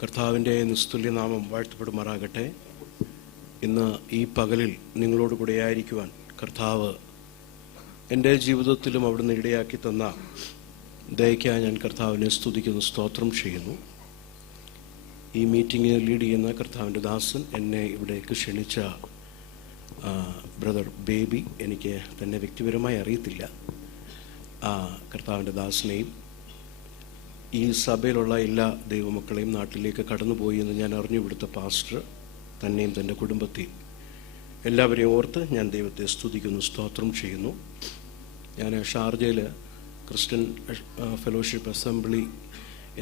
കർത്താവിൻ്റെ നിസ്തുല്യനാമം വാഴ്ത്തപ്പെടുമാറാകട്ടെ. ഇന്ന് ഈ പകലിൽ നിങ്ങളോട് കൂടെ ആയിരിക്കുവാൻ കർത്താവ് എൻ്റെ ജീവിതത്തിലും അവിടുന്ന് ഇടയാക്കി തന്ന ദയയ്ക്കായി ഞാൻ കർത്താവിനെ സ്തുതിക്കുന്നു, സ്തോത്രം ചെയ്യുന്നു. ഈ മീറ്റിംഗ് ലീഡ് ചെയ്യുന്ന കർത്താവിൻ്റെ ദാസൻ, എന്നെ ഇവിടേക്ക് ക്ഷണിച്ച ബ്രദർ ബേബി, എനിക്ക് തന്നെ വ്യക്തിപരമായി അറിയത്തില്ല, കർത്താവിൻ്റെ ദാസനെയും ഈ സഭയിലുള്ള എല്ലാ ദൈവമക്കളെയും നാട്ടിലേക്ക് കടന്നുപോയി എന്ന് ഞാൻ അറിഞ്ഞു. ഇവിടുത്തെ പാസ്റ്റർ തന്നെയും തൻ്റെ കുടുംബത്തെയും എല്ലാവരെയും ഓർത്ത് ഞാൻ ദൈവത്തെ സ്തുതിക്കുന്നു, സ്തോത്രം ചെയ്യുന്നു. ഞാൻ ഷാർജയിൽ ക്രിസ്ത്യൻ ഫെലോഷിപ്പ് അസംബ്ലി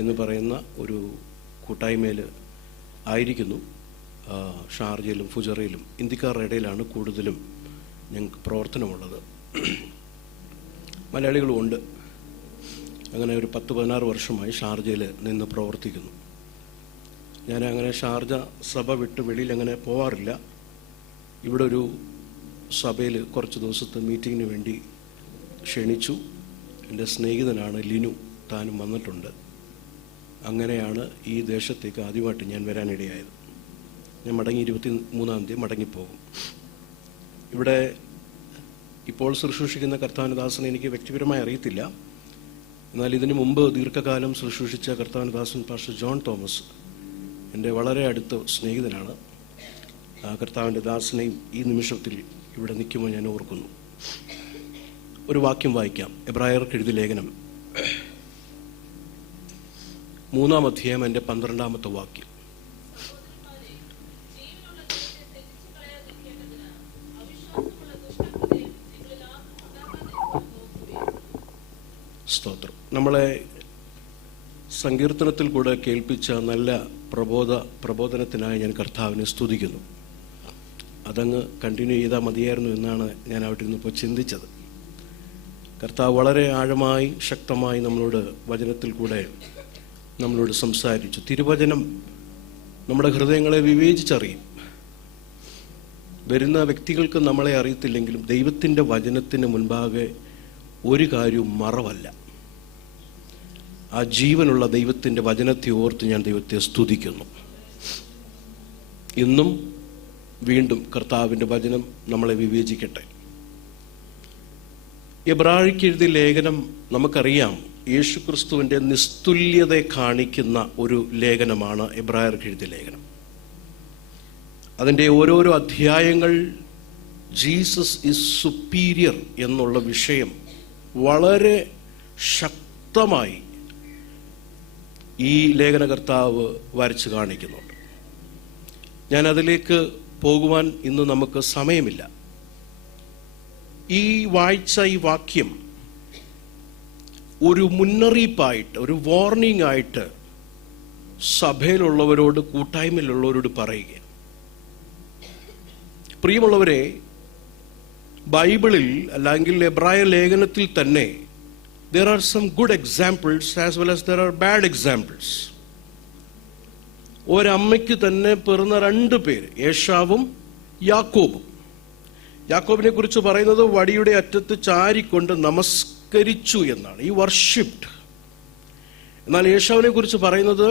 എന്ന് പറയുന്ന ഒരു കൂട്ടായ്മയിൽ ആയിരിക്കുന്നു. ഷാർജയിലും ഫുജറയിലും ഇന്ത്യക്കാരുടെ ഇടയിലാണ് കൂടുതലും ഞങ്ങൾക്ക് പ്രവർത്തനമുള്ളത്. മലയാളികളുമുണ്ട്. അങ്ങനെ ഒരു 10-16 വർഷമായി ഷാർജയിൽ നിന്ന് പ്രവർത്തിക്കുന്നു. ഞാൻ അങ്ങനെ ഷാർജ സഭ വിട്ട് വെളിയിൽ അങ്ങനെ പോവാറില്ല. ഇവിടെ ഒരു സഭയിൽ കുറച്ച് ദിവസത്തെ മീറ്റിങ്ങിന് വേണ്ടി ക്ഷണിച്ചു. എൻ്റെ സ്നേഹിതനാണ് ലിനു, താനും വന്നിട്ടുണ്ട്. അങ്ങനെയാണ് ഈ ദേശത്തേക്ക് ആദ്യമായിട്ട് ഞാൻ വരാനിടയായത്. ഞാൻ മടങ്ങി 23-ാം തീയതി മടങ്ങിപ്പോകും. ഇവിടെ ഇപ്പോൾ ശുശ്രൂഷിക്കുന്ന കർത്താവിനദാസനെ എനിക്ക് വ്യക്തിപരമായി അറിയത്തില്ല. എന്നാൽ ഇതിനു മുമ്പ് ദീർഘകാലം ശുശ്രൂഷിച്ച കർത്താവിനദാസൻ പാസ്റ്റർ ജോൺ തോമസ് എൻ്റെ വളരെ അടുത്ത സ്നേഹിതനാണ്. കർത്താവിൻ്റെ ദാസനെയും ഈ നിമിഷത്തിൽ ഇവിടെ നിൽക്കുമ്പോൾ ഞാൻ ഓർക്കുന്നു. ഒരു വാക്യം വായിക്കാം. എബ്രായർക്ക് എഴുതിയ ലേഖനം 3-ാം അധ്യായം എൻ്റെ 12-ാമത്തെ വാക്യം. സ്തോത്രം. നമ്മളെ സങ്കീർത്തനത്തിൽ കൂടെ കേൾപ്പിച്ച നല്ല പ്രബോധനത്തിനായി ഞാൻ കർത്താവിനെ സ്തുതിക്കുന്നു. അതങ്ങ് കണ്ടിന്യൂ ചെയ്താൽ മതിയായിരുന്നു എന്നാണ് ഞാൻ അവിടെ ഇരുന്നിപ്പോൾ ചിന്തിച്ചത്. കർത്താവ് വളരെ ആഴമായി ശക്തമായി നമ്മളോട് വചനത്തിൽ കൂടെ നമ്മളോട് സംസാരിച്ചു. തിരുവചനം നമ്മുടെ ഹൃദയങ്ങളെ വിവേചിച്ചറിയും. വരുന്ന വ്യക്തികൾക്ക് നമ്മളെ അറിയത്തില്ലെങ്കിലും ദൈവത്തിൻ്റെ വചനത്തിന് മുൻപാകെ ഒരു കാര്യവും മറവല്ല. ആ ജീവനുള്ള ദൈവത്തിൻ്റെ വചനത്തെ ഓർത്ത് ഞാൻ ദൈവത്തെ സ്തുതിക്കുന്നു. ഇന്നും വീണ്ടും കർത്താവിൻ്റെ വചനം നമ്മളെ വിവേചിക്കട്ടെ. എബ്രായർക്ക് എഴുതിയ ലേഖനം നമുക്കറിയാം, യേശുക്രിസ്തുവിൻ്റെ നിസ്തുല്യതയെ കാണിക്കുന്ന ഒരു ലേഖനമാണ് എബ്രായർക്ക് എഴുതിയ ലേഖനം. അതിൻ്റെ ഓരോരോ അധ്യായങ്ങൾ ജീസസ് ഈസ് സുപ്പീരിയർ എന്നുള്ള വിഷയം വളരെ ശക്തമായി ഈ ലേഖനകർത്താവ് വരച്ച് കാണിക്കുന്നുണ്ട്. ഞാൻ അതിലേക്ക് പോകുവാൻ ഇന്ന് നമുക്ക് സമയമില്ല. ഈ വാക്യം ഒരു മുന്നറിയിപ്പായിട്ട്, ഒരു വാർണിംഗ് ആയിട്ട് സഭയിലുള്ളവരോട്, കൂട്ടായ്മയിലുള്ളവരോട് പറയുക. പ്രിയമുള്ളവരെ, ബൈബിളിൽ അല്ലെങ്കിൽ എബ്രായ ലേഖനത്തിൽ തന്നെ there are some good examples as well as there are bad examples. ഒരമ്മയ്ക്ക് തന്നെ പിറന്ന 2 പേര്, ഏശാവും യാക്കോബും. യാക്കോബിനെ കുറിച്ച് പറയുന്നത് വടിയുടെ അറ്റത്ത് ചാരിക്കൊണ്ട് നമസ്കരിച്ചു എന്നാണ്, ഈ വർഷിപ്ഡ്. എന്നാൽ ഏശാവിനെ കുറിച്ച് പറയുന്നത്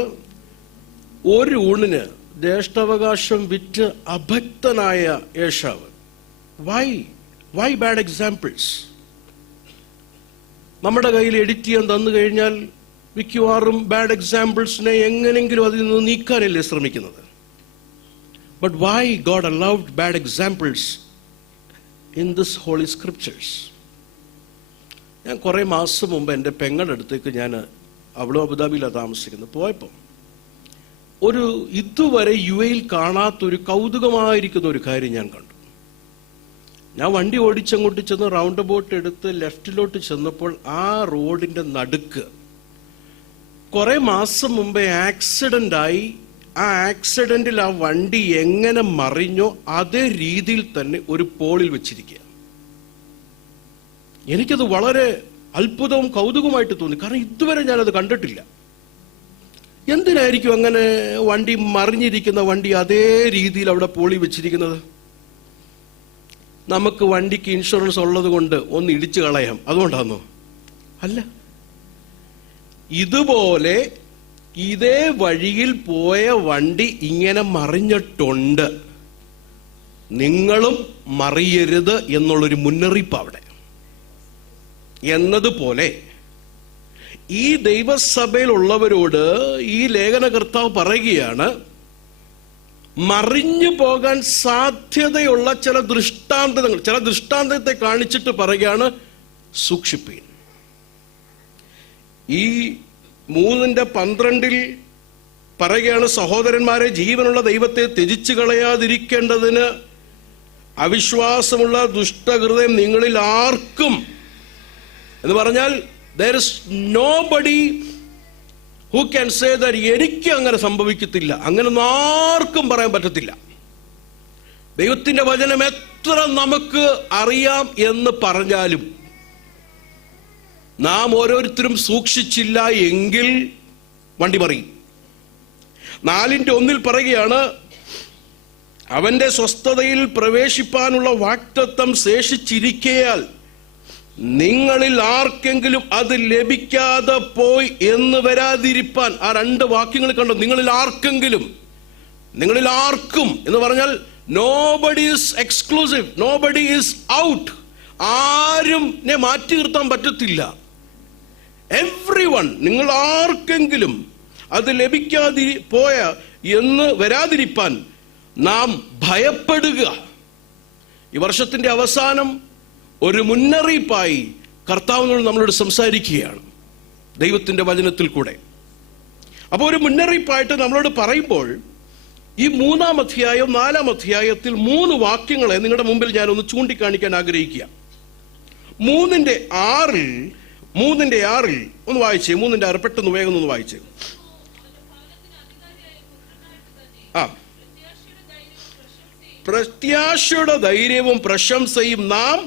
ഒരു ഊണിന് ജ്യേഷ്ഠാവകാശം വിറ്റ് അഭക്തനായ ഏശാവ്. Why bad examples? നമ്മുടെ കയ്യിൽ എഡിറ്റ് ചെയ്യാൻ തന്നു കഴിഞ്ഞാൽ മിക്കവാറും ബാഡ് എക്സാമ്പിൾസിനെ എങ്ങനെങ്കിലും അതിൽ നിന്ന് നീക്കാനല്ലേ ശ്രമിക്കുന്നത്. But why God allowed bad examples in this holy scriptures? ഞാൻ കുറേ മാസം മുമ്പ് എൻ്റെ പെങ്ങളുടെ അടുത്തേക്ക്, ഞാൻ അവളും അബുദാബിയിലാണ് താമസിക്കുന്നത്, പോയപ്പം ഒരു ഇതുവരെ UAE കാണാത്തൊരു കൗതുകമായിരിക്കുന്ന ഒരു കാര്യം ഞാൻ കണ്ടു. ഞാൻ വണ്ടി ഓടിച്ചങ്ങോട്ട് ചെന്ന് റൗണ്ട് അബൌട്ട് എടുത്ത് ലെഫ്റ്റിലോട്ട് ചെന്നപ്പോൾ ആ റോഡിന്റെ നടുക്ക് കുറെ മാസം മുമ്പേ ആക്സിഡന്റ് ആയി. ആ ആക്സിഡന്റിൽ ആ വണ്ടി എങ്ങനെ മറിഞ്ഞോ അതേ രീതിയിൽ തന്നെ ഒരു പോളിൽ വെച്ചിരിക്കുക. എനിക്കത് വളരെ അത്ഭുതവും കൗതുകമായിട്ട് തോന്നി. കാരണം ഇതുവരെ ഞാനത് കണ്ടിട്ടില്ല. എന്തിനായിരിക്കും അങ്ങനെ വണ്ടി മറിഞ്ഞിരിക്കുന്ന വണ്ടി അതേ രീതിയിൽ അവിടെ പോളി വെച്ചിരിക്കുന്നത്? നമുക്ക് വണ്ടിക്ക് ഇൻഷുറൻസ് ഉള്ളത് കൊണ്ട് ഒന്ന് ഇടിച്ചു കളയാം, അതുകൊണ്ടാണോ? അല്ല. ഇതുപോലെ ഇതേ വഴിയിൽ പോയ വണ്ടി ഇങ്ങനെ മറിഞ്ഞിട്ടുണ്ട്, നിങ്ങളും മറിയരുത് എന്നുള്ളൊരു മുന്നറിയിപ്പ് അവിടെ. എന്നതുപോലെ ഈ ദൈവസഭയിലുള്ളവരോട് ഈ ലേഖനകർത്താവ് പറയുകയാണ്, മറിഞ്ഞു പോകാൻ സാധ്യതയുള്ള ചില ദൃഷ്ടാന്തത്തെ കാണിച്ചിട്ട് പറയുകയാണ്, സൂക്ഷിപ്പീൻ. ഈ 3:12 പറയുകയാണ്, സഹോദരന്മാരെ, ജീവനുള്ള ദൈവത്തെ ത്യജിച്ചു കളയാതിരിക്കേണ്ടതിന് അവിശ്വാസമുള്ള ദുഷ്ടഹൃദയം നിങ്ങളിൽ ആർക്കും, എന്ന് പറഞ്ഞാൽ there is nobody who can say that എനിക്ക് അങ്ങനെ സംഭവിക്കത്തില്ല, അങ്ങനെ ആർക്കും പറയാൻ പറ്റത്തില്ല. ദൈവത്തിന്റെ വചനം എത്ര നമുക്ക് അറിയാം എന്ന് പറഞ്ഞാലും നാം ഓരോരുത്തരും സൂക്ഷിച്ചില്ല എങ്കിൽ വണ്ടി മറിയും. 4:1 പറയുകയാണ്, അവന്റെ സ്വസ്ഥതയിൽ പ്രവേശിപ്പാനുള്ള വാഗ്ദത്തം ശേഷിച്ചിരിക്കയാൽ നിങ്ങളിൽ ആർക്കെങ്കിലും അത് ലഭിക്കാതെ പോയി എന്ന് വരാതിരിപ്പാൻ. ആ 2 വാക്യങ്ങൾ കണ്ടു. നിങ്ങളിൽ ആർക്കെങ്കിലും, നിങ്ങളിൽ ആർക്കും എന്ന് പറഞ്ഞാൽ nobody is exclusive, nobody is out. ആരും മാറ്റി നിർത്താൻ പറ്റത്തില്ല. എവ്രി വൺ, നിങ്ങൾ ആർക്കെങ്കിലും അത് ലഭിക്കാതെ പോയ എന്ന് വരാതിരിപ്പാൻ നാം ഭയപ്പെടുക. ഈ വർഷത്തിന്റെ അവസാനം ഒരു മുന്നറിയിപ്പായി കർത്താവിനോട് നമ്മളോട് സംസാരിക്കുകയാണ് ദൈവത്തിന്റെ വചനത്തിൽ കൂടെ. അപ്പോൾ ഒരു മുന്നറിയിപ്പായിട്ട് നമ്മളോട് പറയുമ്പോൾ ഈ 3-ാം അധ്യായം 4-ാം അധ്യായത്തിൽ 3 വാക്യങ്ങളെ നിങ്ങളുടെ മുമ്പിൽ ഞാനൊന്ന് ചൂണ്ടിക്കാണിക്കാൻ ആഗ്രഹിക്കുക. 3:6 ഒന്ന് വായിച്ചേ. 3:6 പെട്ടെന്ന് വേഗം ഒന്ന് വായിച്ചേ. പ്രത്യാശയുടെ ധൈര്യവും പ്രശംസയും നാം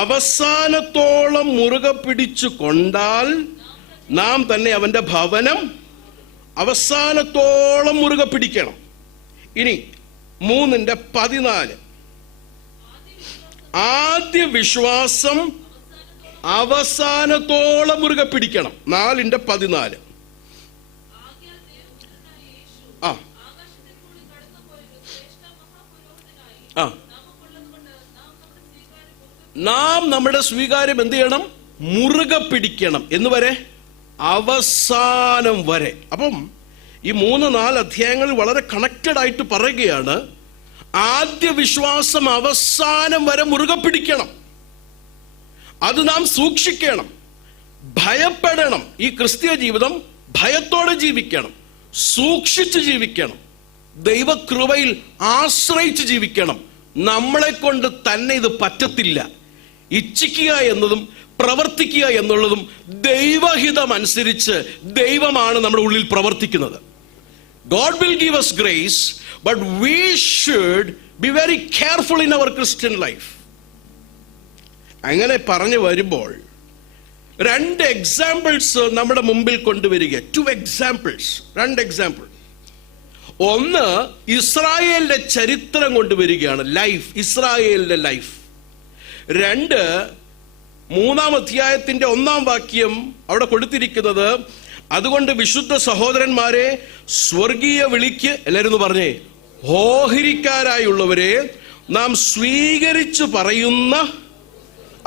അവസാനത്തോളം മുറുകെ പിടിച്ചു കൊണ്ടാൽ നാം തന്നെ അവന്റെ ഭവനം അവസാനത്തോളം മുറുകെ പിടിക്കണം. ഇനി 3:14 ആദ്യ വിശ്വാസം അവസാനത്തോളം മുറുകെ പിടിക്കണം. 4:14 നാം നമ്മുടെ സ്വീകാര്യം എന്ത് ചെയ്യണം? മുറുകെ പിടിക്കണം. എന്ന് വരെ? അവസാനം വരെ. അപ്പം ഈ 3-4 അധ്യായങ്ങളിൽ വളരെ കണക്റ്റഡ് ആയിട്ട് പറയുകയാണ്, ആദ്യ വിശ്വാസം അവസാനം വരെ മുറുകെ പിടിക്കണം. അത് നാം സൂക്ഷിക്കണം, ഭയപ്പെടണം. ഈ ക്രിസ്തീയ ജീവിതം ഭയത്തോടെ ജീവിക്കണം, സൂക്ഷിച്ച് ജീവിക്കണം, ദൈവകൃപയിൽ ആശ്രയിച്ച് ജീവിക്കണം. നമ്മളെ കൊണ്ട് തന്നെ ഇത് പറ്റത്തില്ല. ഇച്ഛിക്കുക എന്നതും പ്രവർത്തിക്കുക എന്നുള്ളതും ദൈവഹിതം അനുസരിച്ച് ദൈവമാണ് നമ്മുടെ ഉള്ളിൽ പ്രവർത്തിക്കുന്നത്. God will give us grace, but we should be very careful in our Christian life. അങ്ങനെ പറഞ്ഞു വരുമ്പോൾ 2 എക്സാമ്പിൾസ് നമ്മുടെ മുമ്പിൽ കൊണ്ടുവരിക. 2 എക്സാമ്പിൾസ്, 2 എക്സാമ്പിൾ. ഒന്ന് ഇസ്രായേലിന്റെ ചരിത്രം കൊണ്ടുവരികയാണ്, ലൈഫ്, ഇസ്രായേലിന്റെ ലൈഫ്. 2 3-ാം അധ്യായത്തിന്റെ 1-ാം വാക്യം അവിടെ കൊടുത്തിരിക്കുന്നത്, അതുകൊണ്ട് വിശുദ്ധ സഹോദരന്മാരെ, സ്വർഗീയ വിളിക്ക്, എല്ലാവരും പറഞ്ഞേ, ഓഹരിക്കാരായുള്ളവരെ, നാം സ്വീകരിച്ചു പറയുന്ന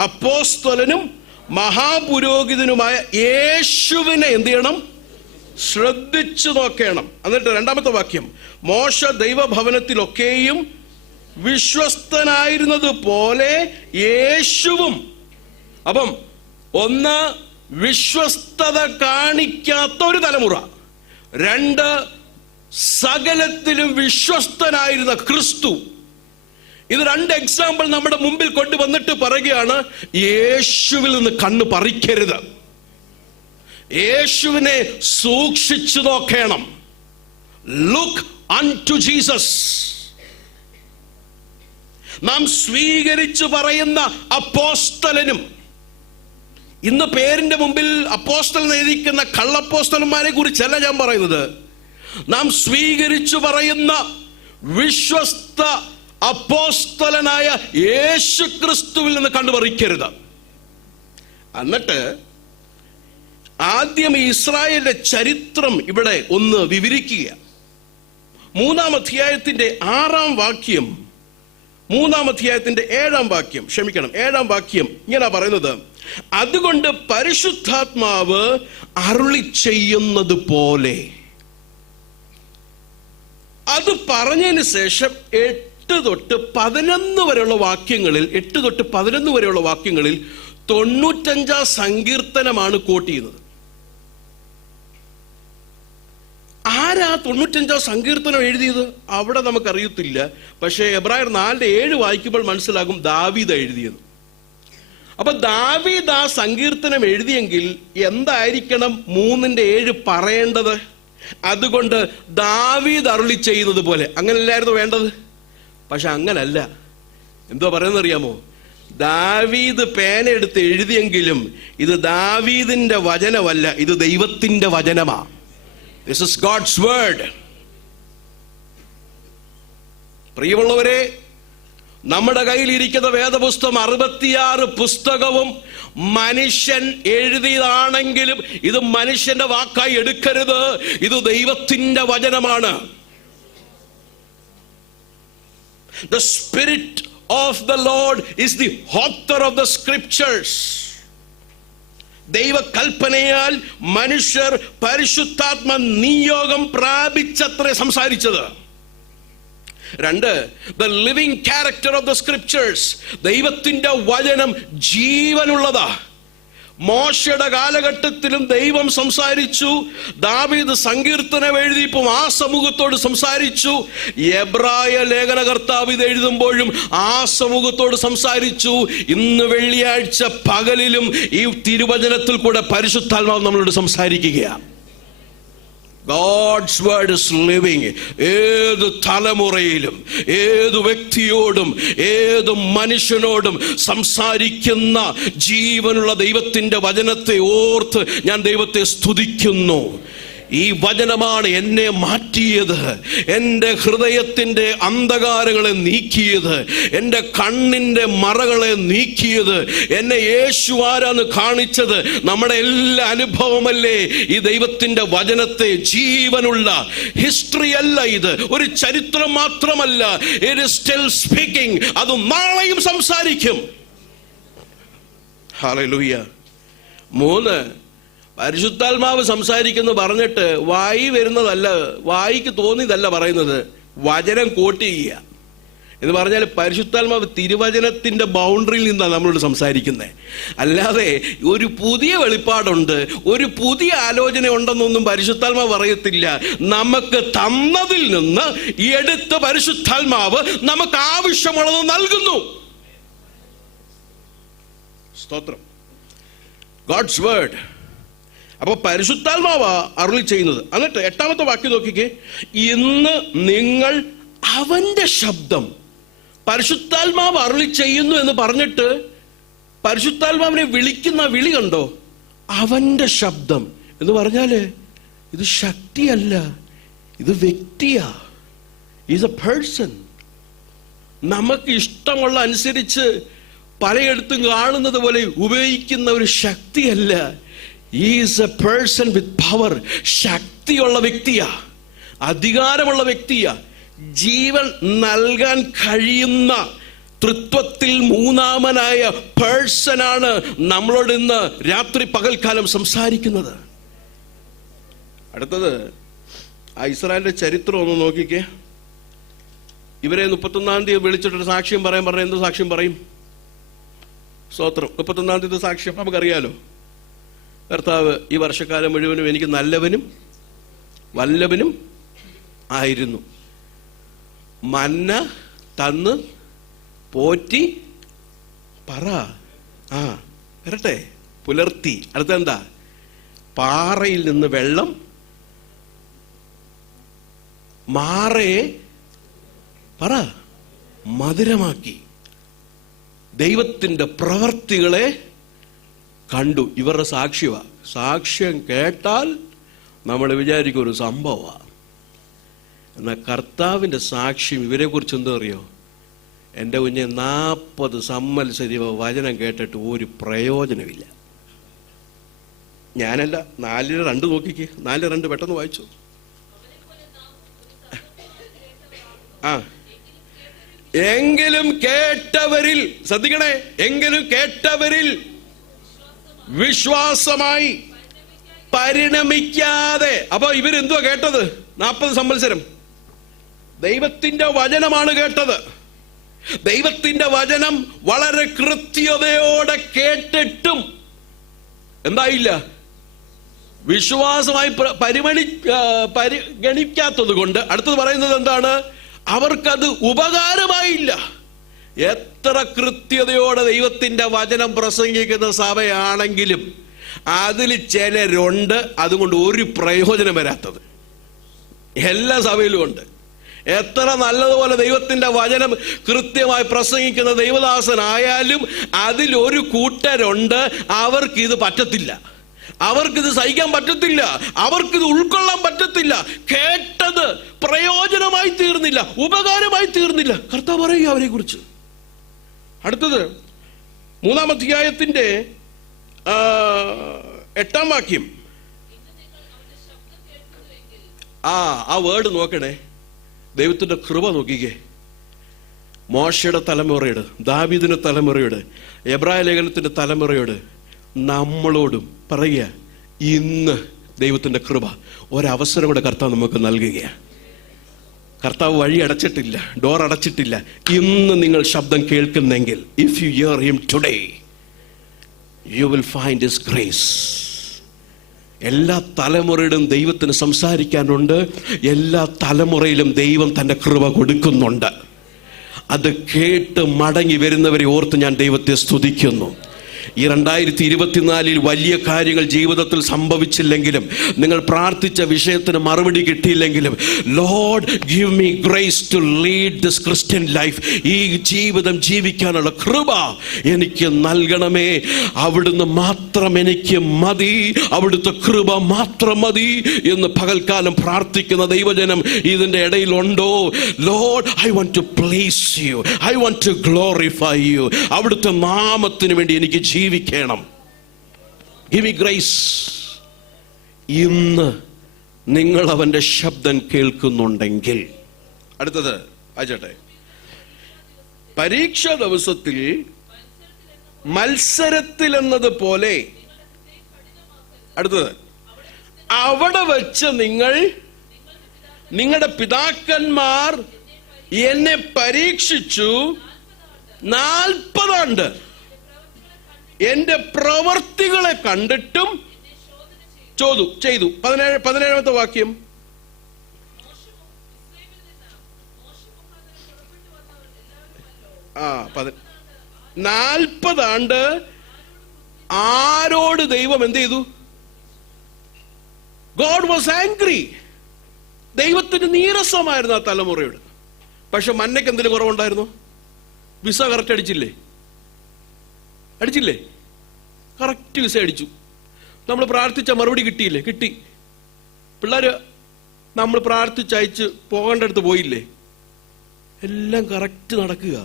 അപ്പോസ്തലനും മഹാപുരോഹിതനുമായ യേശുവിനെ എന്ത് ചെയ്യണം? ശ്രദ്ധിച്ചു നോക്കണം. എന്നിട്ട് 2-ാമത്തെ വാക്യം, മോശ ദൈവഭവനത്തിലൊക്കെയും വിശ്വസ്തനായിരുന്നത് പോലെ യേശുവും. അപ്പം 1 വിശ്വസ്തത കാണിക്കാത്ത ഒരു തലമുറ, 2 സകലത്തിലും വിശ്വസ്തനായിരുന്ന ക്രിസ്തു. ഇത് 2 എക്സാമ്പിൾ നമ്മുടെ മുമ്പിൽ കൊണ്ടുവന്നിട്ട് പറയുകയാണ്, യേശുവിൽ നിന്ന് കണ്ണ് പറിക്കരുത്, യേശുവിനെ സൂക്ഷിച്ചു നോക്കണം. Look unto Jesus. നാം സ്വീകരിച്ചു പറയുന്ന അപ്പോസ്തലനും, ഇന്ന് പേരിന്റെ മുമ്പിൽ അപ്പോസ്തലൻ എഴുതിക്കുന്ന കള്ളപ്പോസ്തലന്മാരെ കുറിച്ചല്ല ഞാൻ പറയുന്നത്, നാം സ്വീകരിച്ചു പറയുന്ന വിശ്വസ്ത അപ്പോസ്തലനായ യേശു ക്രിസ്തുവിൽ നിന്ന് കണ്ടുപറിക്കരുത്. എന്നിട്ട് ആദ്യം ഇസ്രായേലിന്റെ ചരിത്രം ഇവിടെ ഒന്ന് വിവരിക്കുക. 3-ാം അധ്യായത്തിന്റെ 6-ാം വാക്യം, 3-ാം അധ്യായത്തിന്റെ 7-ാം വാക്യം, 7-ാം വാക്യം ഇങ്ങനെ പറയുന്നത്, അതുകൊണ്ട് പരിശുദ്ധാത്മാവ് അരുളി ചെയ്യുന്നത് പോലെ. അത് പറഞ്ഞതിന് ശേഷം 8 തൊട്ട് 11 വരെയുള്ള വാക്യങ്ങളിൽ 95 സങ്കീർത്തനമാണ് കോട്ട് ചെയ്യുന്നത്. ആരാ 95 സങ്കീർത്തനം എഴുതിയത്? അവിടെ നമുക്കറിയത്തില്ല. പക്ഷേ എബ്രായർ 4:7 വായിക്കുമ്പോൾ മനസ്സിലാകും ദാവീദ് എഴുതിയത്. അപ്പൊ ദാവീദ് ആ സങ്കീർത്തനം എഴുതിയെങ്കിൽ എന്തായിരിക്കണം 3:7 പറയേണ്ടത്? അതുകൊണ്ട് ദാവീദ് അരുളി ചെയ്യുന്നത് പോലെ. അങ്ങനല്ലായിരുന്നു വേണ്ടത്. പക്ഷെ അങ്ങനല്ല. എന്തോ പറയുന്നത് അറിയാമോ? ദാവീദ് പേന എടുത്ത് എഴുതിയെങ്കിലും ഇത് ദാവീദിന്റെ വചനമല്ല, ഇത് ദൈവത്തിന്റെ വചനമാ. This is God's word. പ്രിയമുള്ളവരെ, നമ്മുടെ കയ്യിലിരിക്കുന്ന വേദപുസ്തകം 66 പുസ്തകവും മനുഷ്യൻ എഴുതിയതാണെങ്കിലും ഇത് മനുഷ്യന്റെ വാക്കായി എടുക്കരുത്, ഇത് ദൈവത്തിന്റെ വചനമാണ്. The Spirit of the Lord is the author of the scriptures. ദൈവകൽപ്പനയാൽ മനുഷ്യർ പരിശുദ്ധാത്മ നിയോഗം പ്രാപിച്ചത്രേ സംസാരിച്ചത്. 2, the living character of the scriptures. ദൈവത്തിന്റെ വചനം ജീവനുള്ളതാ. മോശയുടെ കാലഘട്ടത്തിലും ദൈവം സംസാരിച്ചു. ദാവീദ് സങ്കീർത്തനം എഴുതിയപ്പോൾ ആ സമൂഹത്തോട് സംസാരിച്ചു. എബ്രായ ലേഖനകർത്താവ് ഇത് എഴുതുമ്പോഴും ആ സമൂഹത്തോട് സംസാരിച്ചു. ഇന്ന് വെള്ളിയാഴ്ച പകലിലും ഈ തിരുവചനത്തിൽ കൂടെ പരിശുദ്ധാത്മാവ് നമ്മളോട് സംസാരിക്കുകയാണ്. God's word is living. ഏത് തലമുറയിലും ഏത് വ്യക്തിയോടും ഏത് മനുഷ്യനോടും സംസാരിക്കുന്ന ജീവനുള്ള ദൈവത്തിന്റെ വചനത്തെ ഓർത്ത് ഞാൻ ദൈവത്തെ സ്തുതിക്കുന്നു. ഈ വചനമാണ് എന്നെ മാറ്റിയത്, എൻ്റെ ഹൃദയത്തിൻ്റെ അന്ധകാരങ്ങളെ നീക്കിയത്, എൻ്റെ കണ്ണിൻ്റെ മറകളെ നീക്കിയത്, എന്നെ യേശു ആരാന്ന് കാണിച്ചത്. നമ്മുടെ എല്ലാ അനുഭവമല്ലേ ഈ ദൈവത്തിൻ്റെ വചനത്തെ ജീവനുള്ള ഹിസ്റ്ററി അല്ല, ഇത് ഒരു ചരിത്രം മാത്രമല്ല. It is still speaking. അത് നാളെയും സംസാരിക്കും. ഹല്ലേലൂയ. 3, പരിശുദ്ധാത്മാവ് സംസാരിക്കുന്നു പറഞ്ഞിട്ട് വായി വരുന്നതല്ല, വായിക്ക് തോന്നിയതല്ല പറയുന്നത്, വചനം കോട്ട് ചെയ്യുക എന്ന് പറഞ്ഞാൽ പരിശുദ്ധാത്മാവ് തിരുവചനത്തിന്റെ ബൗണ്ടറിയിൽ നിന്നാണ് നമ്മളോട് സംസാരിക്കുന്നത്. അല്ലാതെ ഒരു പുതിയ വെളിപ്പാടുണ്ട്, ഒരു പുതിയ ആലോചന ഉണ്ടെന്നൊന്നും പരിശുദ്ധാത്മാവ് പറയത്തില്ല. നമുക്ക് തന്നതിൽ നിന്ന് എടുത്ത് പരിശുദ്ധാത്മാവ് നമുക്ക് ആവശ്യമുള്ളത് നൽകുന്നു. സ്തോത്രം. God's word. അപ്പൊ പരിശുദ്ധാത്മാവ് അരുളി ചെയ്യുന്നത്. എന്നിട്ട് 8-ാമത്തെ വാക്യം നോക്കിക്കേ. ഇന്ന് നിങ്ങൾ അവന്റെ ശബ്ദം. പരിശുദ്ധാത്മാവ് അരുളി ചെയ്യുന്നു എന്ന് പറഞ്ഞിട്ട് പരിശുദ്ധാത്മാവിനെ വിളിക്കുന്ന വിളി കണ്ടോ? അവന്റെ ശബ്ദം എന്ന് പറഞ്ഞാല് ഇത് ശക്തിയല്ല, ഇത് വ്യക്തിയാ. Is a person. നമുക്ക് ഇഷ്ടമുള്ള അനുസരിച്ച് പലയിടത്തും കാണുന്നത് പോലെ ഉപയോഗിക്കുന്ന ഒരു ശക്തിയല്ല. Is a person with power. ശക്തിയുള്ള വ്യക്തിയാ, അധികാരമുള്ള വ്യക്തിയാ, ജീവൻ നൽകാൻ കഴിയുന്ന തൃത്വത്തിൽ 3-ാമനായ പേഴ്സണാണ് നമ്മളോട് ഇന്ന് രാത്രി പകൽക്കാലം സംസാരിക്കുന്നത്. അടുത്തത് ഇസ്രായേലിന്റെ ചരിത്രം ഒന്ന് നോക്കിക്കേ. ഇവരെ 31-ാം തീയതി വിളിച്ചിട്ടൊരു സാക്ഷ്യം പറയാൻ പറഞ്ഞ എന്ത് സാക്ഷ്യം പറയും? സ്തോത്രം. 31-ാം തീയതി സാക്ഷ്യം നമുക്കറിയാലോ. കർത്താവ് ഈ വർഷക്കാലം മുഴുവനും എനിക്ക് നല്ലവനും വല്ലവനും ആയിരുന്നു. മന്ന തന്ന് പോറ്റി പറ വരട്ടെ പുലർത്തി. അടുത്തെന്താ? പാറയിൽ നിന്ന് വെള്ളം മാറയെ പറ മധുരമാക്കി. ദൈവത്തിന്റെ പ്രവർത്തികളെ കണ്ടു. ഇവരുടെ സാക്ഷ്യമാണ്. സാക്ഷ്യം കേട്ടാൽ നമ്മൾ വിചാരിക്കും ഒരു സംഭവമാണ്. എന്നാൽ കർത്താവിൻ്റെ സാക്ഷ്യം ഇവരെ കുറിച്ച് എന്തോ അറിയോ? എൻ്റെ കുഞ്ഞെ 40 സംവത്സരം വചനം കേട്ടിട്ട് ഒരു പ്രയോജനമില്ല. ഞാനല്ല, 4:2 നോക്കിക്കേ. 4:2 പെട്ടെന്ന് വായിച്ചു. ആ, എങ്കിലും കേട്ടവരിൽ, ശ്രദ്ധിക്കണേ, എങ്കിലും കേട്ടവരിൽ വിശ്വാസമായി പരിണമിക്കാതെ. അപ്പൊ ഇവരെന്തുവാ കേട്ടത്? 40 സംവത്സരം ദൈവത്തിന്റെ വചനമാണ് കേട്ടത്. ദൈവത്തിന്റെ വചനം വളരെ കൃത്യതയോടെ കേട്ടിട്ടും എന്തായില്ല? വിശ്വാസമായി പരിഗണിക്കാത്തത് കൊണ്ട് അടുത്തത് പറയുന്നത് എന്താണ്? അവർക്കത് ഉപകാരമായില്ല. എത്ര കൃത്യതയോടെ ദൈവത്തിന്റെ വചനം പ്രസംഗിക്കുന്ന സഭയാണെങ്കിലും അതിൽ ചിലരുണ്ട് അതുകൊണ്ട് ഒരു പ്രയോജനം വരാത്തത്. എല്ലാ സഭയിലും ഉണ്ട്. എത്ര നല്ലതുപോലെ ദൈവത്തിന്റെ വചനം കൃത്യമായി പ്രസംഗിക്കുന്ന ദൈവദാസനായാലും അതിലൊരു കൂട്ടരുണ്ട്, അവർക്കിത് പറ്റത്തില്ല, അവർക്കിത് സഹിക്കാൻ പറ്റത്തില്ല, അവർക്കിത് ഉൾക്കൊള്ളാൻ പറ്റത്തില്ല. കേട്ടത് പ്രയോജനമായി തീർന്നില്ല, ഉപകാരമായി തീർന്നില്ല. കർത്താവ് പറയുക അവരെ കുറിച്ച്. അടുത്തത് 3-ാം അധ്യായത്തിന്റെ 8-ാം വാക്യം. ആ വേർഡ് നോക്കണേ. ദൈവത്തിന്റെ കൃപ നോക്കിക്കേ. മോശയുടെ തലമുറയോട്, ദാവീദിന്റെ തലമുറയോട്, എബ്രായ ലേഖനത്തിന്റെ തലമുറയോട്, നമ്മളോടും പറയുക, ഇന്ന് ദൈവത്തിന്റെ കൃപ ഒരവസരം കൂടെ കർത്താവ് നമുക്ക് നൽകുകയാണ്. കർത്താവ് വഴി അടച്ചിട്ടില്ല, ഡോർ അടച്ചിട്ടില്ല. ഇന്ന് നിങ്ങൾ ശബ്ദം കേൾക്കുന്നെങ്കിൽ, if you hear him today, you will find his grace. എല്ലാ തലമുറയിലും ദൈവത്തിന് സംസാരിക്കാനുണ്ട്. എല്ലാ തലമുറയിലും ദൈവം തന്റെ കൃപ കൊടുക്കുന്നുണ്ട്. അത് കേട്ട് മടങ്ങി വരുന്നവരെ ഓർത്ത് ഞാൻ ദൈവത്തെ സ്തുതിക്കുന്നു. ഈ 2024 വലിയ കാര്യങ്ങൾ ജീവിതത്തിൽ സംഭവിച്ചില്ലെങ്കിലും, നിങ്ങൾ പ്രാർത്ഥിച്ച വിഷയത്തിന് മറുപടി കിട്ടിയില്ലെങ്കിലും, Lord give me grace to lead this Christian life. ഈ ജീവിതം ജീവിക്കാനുള്ള കൃപ എനിക്ക് നൽകണമേ. അവിടുന്ന് മാത്രം എനിക്ക് മതി, അവിടുത്തെ കൃപ മാത്രം മതി എന്ന് പകൽക്കാലം പ്രാർത്ഥിക്കുന്ന ദൈവജനം ഇതിന്റെ ഇടയിലുണ്ടോ? Lord, I want to please you, I want to glorify you. അവിടുത്തെ നാമത്തിന് വേണ്ടി എനിക്ക് ജീവിക്കണം. Give me grace. ഇന്ന് നിങ്ങൾ അവന്റെ ശബ്ദം കേൾക്കുന്നുണ്ടെങ്കിൽ, അടുത്തത് വായിച്ചട്ടെ. പരീക്ഷാ ദിവസത്തിൽ മത്സരത്തിൽ എന്നതുപോലെ, അടുത്തത്, അവിടെ വെച്ച് നിങ്ങളുടെ പിതാക്കന്മാർ എന്നെ പരീക്ഷിച്ചു 40 ആണ്ട് എന്റെ പ്രവർത്തികളെ കണ്ടിട്ടും ചെയ്തു. 17-ാമത്തെ വാക്യം. 40 ആണ്ട് ആരോട് ദൈവം എന്ത് ചെയ്തു? God was angry. ദൈവത്തിന് നീരസമായിരുന്നു ആ തലമുറയോട്. പക്ഷെ മന്നയ്ക്ക് എന്തിനു കുറവുണ്ടായിരുന്നു? വിസ കറക്റ്റ് അടിച്ചില്ലേ? കറക്റ്റ് വിസ അടിച്ചു. നമ്മൾ പ്രാർത്ഥിച്ച മറുപടി കിട്ടിയില്ലേ? കിട്ടി. പിള്ളേര് നമ്മൾ പ്രാർത്ഥിച്ചയച്ച് പോകേണ്ട അടുത്ത് പോയില്ലേ? എല്ലാം കറക്റ്റ് നടക്കുക.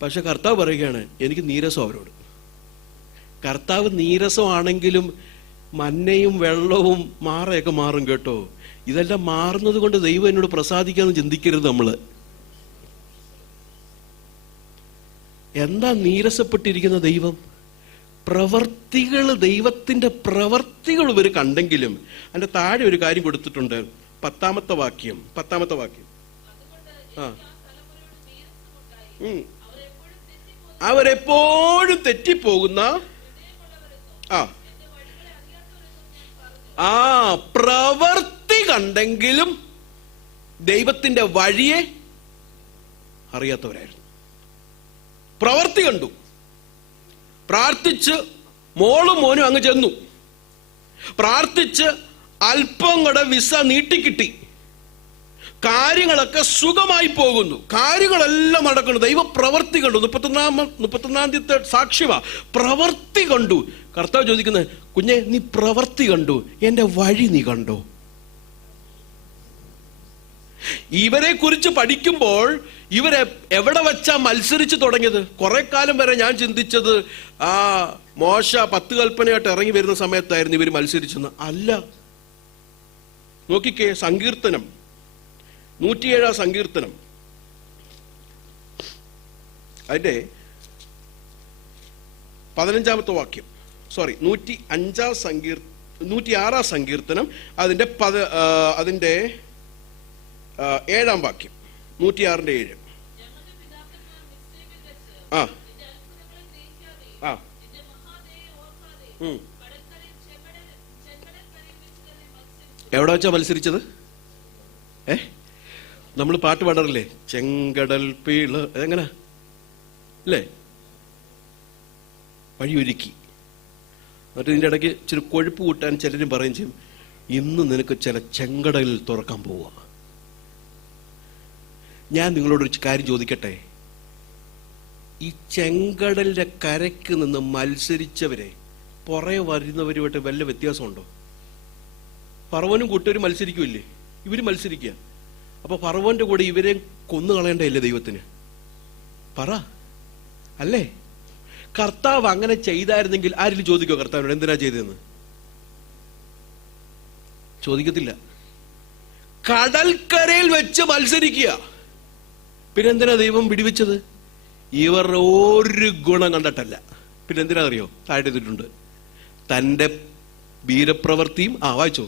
പക്ഷെ കർത്താവ് പറയുകയാണ്, എനിക്ക് നീരസം അവരോട്. കർത്താവ് നീരസമാണെങ്കിലും മന്നയും വെള്ളവും മാറയൊക്കെ മാറും കേട്ടോ. ഇതെല്ലാം മാറുന്നത് കൊണ്ട് ദൈവം എന്നോട് പ്രസാദിക്കാന്ന് ചിന്തിക്കരുത് നമ്മള്. എന്താ നീരസപ്പെട്ടിരിക്കുന്ന ദൈവം? പ്രവർത്തികൾ, ദൈവത്തിന്റെ പ്രവർത്തികൾ ഇവർ കണ്ടെങ്കിലും. അതിന്റെ താഴെ ഒരു കാര്യം കൊടുത്തിട്ടുണ്ട്. 10-ാമത്തെ വാക്യം. അവരെപ്പോഴും തെറ്റിപ്പോകുന്ന പ്രവർത്തി കണ്ടെങ്കിലും ദൈവത്തിന്റെ വഴിയെ അറിയാത്തവരായിരുന്നു. പ്രവർത്തി കണ്ടു. പ്രാർത്ഥിച്ച് മോളും മോനും അങ്ങ് ചെന്നു. പ്രാർത്ഥിച്ച് അല്പം കൂടെ വിസ നീട്ടിക്കിട്ടി. കാര്യങ്ങളൊക്കെ സുഖമായി പോകുന്നു. കാര്യങ്ങളെല്ലാം നടക്കുന്നു. ദൈവ പ്രവർത്തി കണ്ടു. 31-ാമത്തെ സാക്ഷ്യമാ. പ്രവർത്തി കണ്ടു. കർത്താവ് ചോദിക്കുന്നത്, കുഞ്ഞെ, നീ പ്രവർത്തി കണ്ടു, എന്റെ വഴി നീ കണ്ടോ? ഇവരെ കുറിച്ച് പഠിക്കുമ്പോൾ ഇവരെ എവിടെ വെച്ചാ മത്സരിച്ച് തുടങ്ങിയത്? കുറെ കാലം വരെ ഞാൻ ചിന്തിച്ചത് ആ മോശ 10 കൽപ്പനയായിട്ട് ഇറങ്ങി വരുന്ന സമയത്തായിരുന്നു ഇവർ മത്സരിച്ചെന്ന്. അല്ല. നോക്കിക്കേ, സങ്കീർത്തനം 107 സങ്കീർത്തനം, അതിന്റെ 15-ാമത്തെ വാക്യം, 106 സങ്കീർത്തനം അതിന്റെ 7-ാം വാക്യം, 106:7. ആ ആ എവിടെ വെച്ചാ മത്സരിച്ചത്? നമ്മൾ പാട്ട് പാടാറില്ലേ, ചെങ്കടൽ പീള, എങ്ങനെ അല്ലേ? വഴിയൊരുക്കി. എന്നിട്ട് ഇതിൻ്റെ ഇടയ്ക്ക് ഇച്ചിരി കൊഴുപ്പ് കൂട്ടാൻ ചിലരും പറയും ചെയ്യും, ഇന്ന് നിനക്ക് ചില ചെങ്കടലിൽ തുറക്കാൻ പോവുക. ഞാൻ നിങ്ങളോടൊരു കാര്യം ചോദിക്കട്ടെ, ഈ ചെങ്കടലിന്റെ കരയ്ക്ക് നിന്ന് മത്സരിച്ചവരെ പുറകെ വരുന്നവരുമായിട്ട് വല്ല വ്യത്യാസമുണ്ടോ? ഫറവോനും കൂട്ടരും മത്സരിക്കുമല്ലേ, ഇവര് മത്സരിക്കുക. അപ്പൊ ഫറവോന്റെ കൂടെ ഇവരെ കൊന്നു കളയേണ്ടതല്ലേ ദൈവത്തിന്? പറ, അല്ലേ? കർത്താവ് അങ്ങനെ ചെയ്തായിരുന്നെങ്കിൽ ആരെങ്കിലും ചോദിക്കോ കർത്താവിനോട് എന്തിനാ ചെയ്തതെന്ന്? ചോദിക്കത്തില്ല. കടൽക്കരയിൽ വെച്ച് മത്സരിക്കുക. പിന്നെന്തിനാ ദൈവം പിടിവെച്ചത്? ഇവരുടെ ഒരു ഗുണം കണ്ടിട്ടല്ല. പിന്നെന്തിനാ അറിയോ? താഴെ എഴുതിയിട്ടുണ്ട്, തന്റെ വീരപ്രവൃത്തിയും, വായിച്ചോ,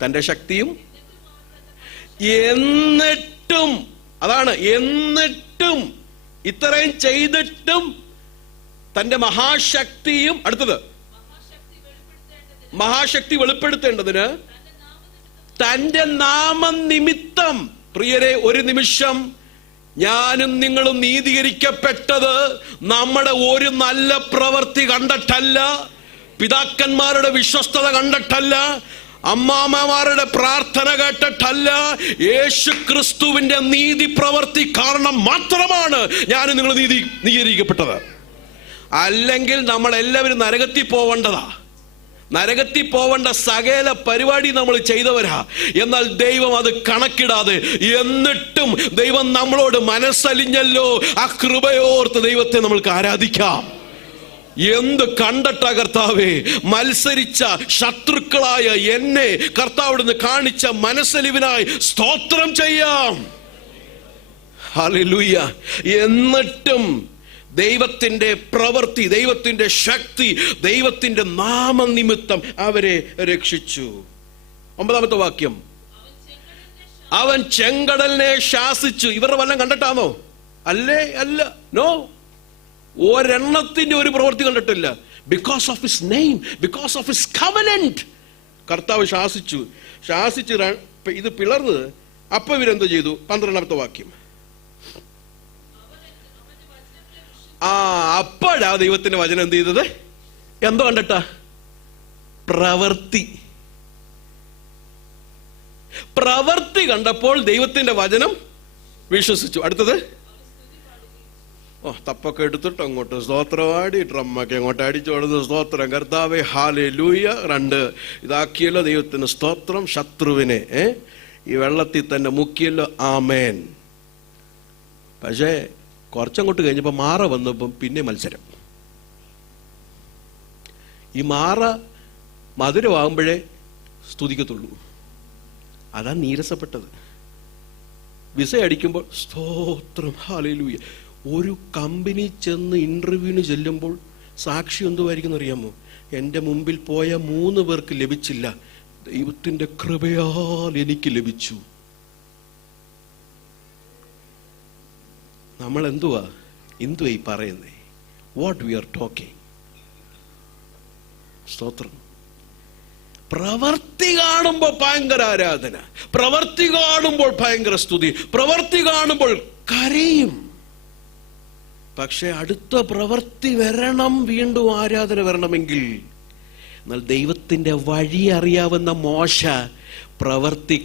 തന്റെ ശക്തിയും, എന്നിട്ടും, അതാണ്, എന്നിട്ടും ഇത്രയും ചെയ്തിട്ടും തന്റെ മഹാശക്തിയും, അടുത്തത് മഹാശക്തി വെളിപ്പെടുത്തേണ്ടതിന് തന്റെ നാമം നിമിത്തം. പ്രിയരെ, ഒരു നിമിഷം, ഞാനും നിങ്ങളും നീതീകരിക്കപ്പെട്ടത് നമ്മുടെ ഒരു നല്ല പ്രവൃത്തി കണ്ടിട്ടല്ല, പിതാക്കന്മാരുടെ വിശ്വസ്തത കണ്ടിട്ടല്ല, അമ്മാമ്മമാരുടെ പ്രാർത്ഥന കേട്ടിട്ടല്ല, യേശു ക്രിസ്തുവിന്റെ നീതി പ്രവൃത്തി കാരണം മാത്രമാണ് ഞാനും നിങ്ങൾ നീതീകരിക്കപ്പെട്ടത്. അല്ലെങ്കിൽ നമ്മളെല്ലാവരും നരകത്തിൽ പോവേണ്ടതാ. നരകത്തിൽ പോവേണ്ട സകല പരിപാടി നമ്മൾ ചെയ്തവരാ. എന്നാൽ ദൈവം അത് കണക്കിടാതെ, എന്നിട്ടും ദൈവം നമ്മളോട് മനസ്സലിഞ്ഞല്ലോ. ആ കൃപയോർത്ത് ദൈവത്തെ നമ്മൾക്ക് ആരാധിക്കാം. എന്ത് കണ്ടട്ടാ കർത്താവേ, മത്സരിച്ച ശത്രുക്കളായ എന്നെ കർത്താവിടുന്ന് കാണിച്ച മനസ്സലിവിനായി സ്തോത്രം ചെയ്യാം. ഹല്ലേലൂയ. എന്നിട്ടും ദൈവത്തിന്റെ പ്രവൃത്തി, ദൈവത്തിന്റെ ശക്തി, ദൈവത്തിന്റെ നാമനിമിത്തം അവരെ രക്ഷിച്ചു. 9-ാമത്തെ വാക്യം, അവൻ ചെങ്കടലിനെ ശാസിച്ചു. ഇവരുടെ വല്ലതും കണ്ടിട്ടാണോ? അല്ലേ, അല്ല, നോ. ഒരെണ്ണത്തിന്റെ ഒരു പ്രവൃത്തി കണ്ടിട്ടില്ല. Because of his name, because of his covenant കർത്താവ് ശാസിച്ചു. ഇത് പിളർന്ന് അപ്പൊ ഇവരെന്തോ ചെയ്തു? 12-ാമത്തെ വാക്യം, അപ്പോഴാ ദൈവത്തിന്റെ വചനം എന്ത് ചെയ്തത്? എന്തോ കണ്ടിട്ടാ? പ്രവൃത്തി കണ്ടപ്പോൾ ദൈവത്തിന്റെ വചനം വിശ്വസിച്ചു. അടുത്തത്, തപ്പൊക്കെ എടുത്തിട്ട് അങ്ങോട്ട് സ്തോത്രമാടി, ഡ്രമ്മൊക്കെ അങ്ങോട്ട് അടിച്ചോടുന്ന സ്തോത്രം, കർത്താവേ ഹല്ലേലൂയ, 2 ഇതാക്കിയല്ലോ, ദൈവത്തിന് സ്തോത്രം. ശത്രുവിനെ ഈ വെള്ളത്തിൽ തന്നെ മുക്കിയല്ലോ, ആമേൻ. പക്ഷേ കുറച്ചങ്ങോട്ട് കഴിഞ്ഞപ്പോ മാറ വന്നപ്പം പിന്നെ മത്സരം. ഈ മാറ മധുരമാകുമ്പോഴേ സ്തുതിക്കത്തുള്ളൂ. അതാ നീരസപ്പെട്ടത്. വിസ അടിക്കുമ്പോൾ സ്തോത്രം, ഹല്ലേലൂയ. ഒരു കമ്പനി ചെന്ന് ഇന്റർവ്യൂവിന് ചെല്ലുമ്പോൾ സാക്ഷി എന്തുമായിരിക്കും അറിയാമോ? എൻ്റെ മുമ്പിൽ പോയ 3 പേർക്ക് ലഭിച്ചില്ല, ദൈവത്തിന്റെ കൃപയാൽ എനിക്ക് ലഭിച്ചു. നമ്മൾ എന്തുവാ ഈ പറയുന്നേ? What we are talking? സ്തോത്രം. പ്രവർത്തി കാണുമ്പോൾ ഭയങ്കര ആരാധന, പ്രവർത്തി കാണുമ്പോൾ ഭയങ്കര സ്തുതി, പ്രവർത്തി കാണുമ്പോൾ കരയും. പക്ഷെ അടുത്ത പ്രവർത്തി വരണം, വീണ്ടും ആരാധന വരണമെങ്കിൽ. എന്നാൽ ദൈവത്തിന്റെ വഴി അറിയാവുന്ന മോശ പ്രവർത്തി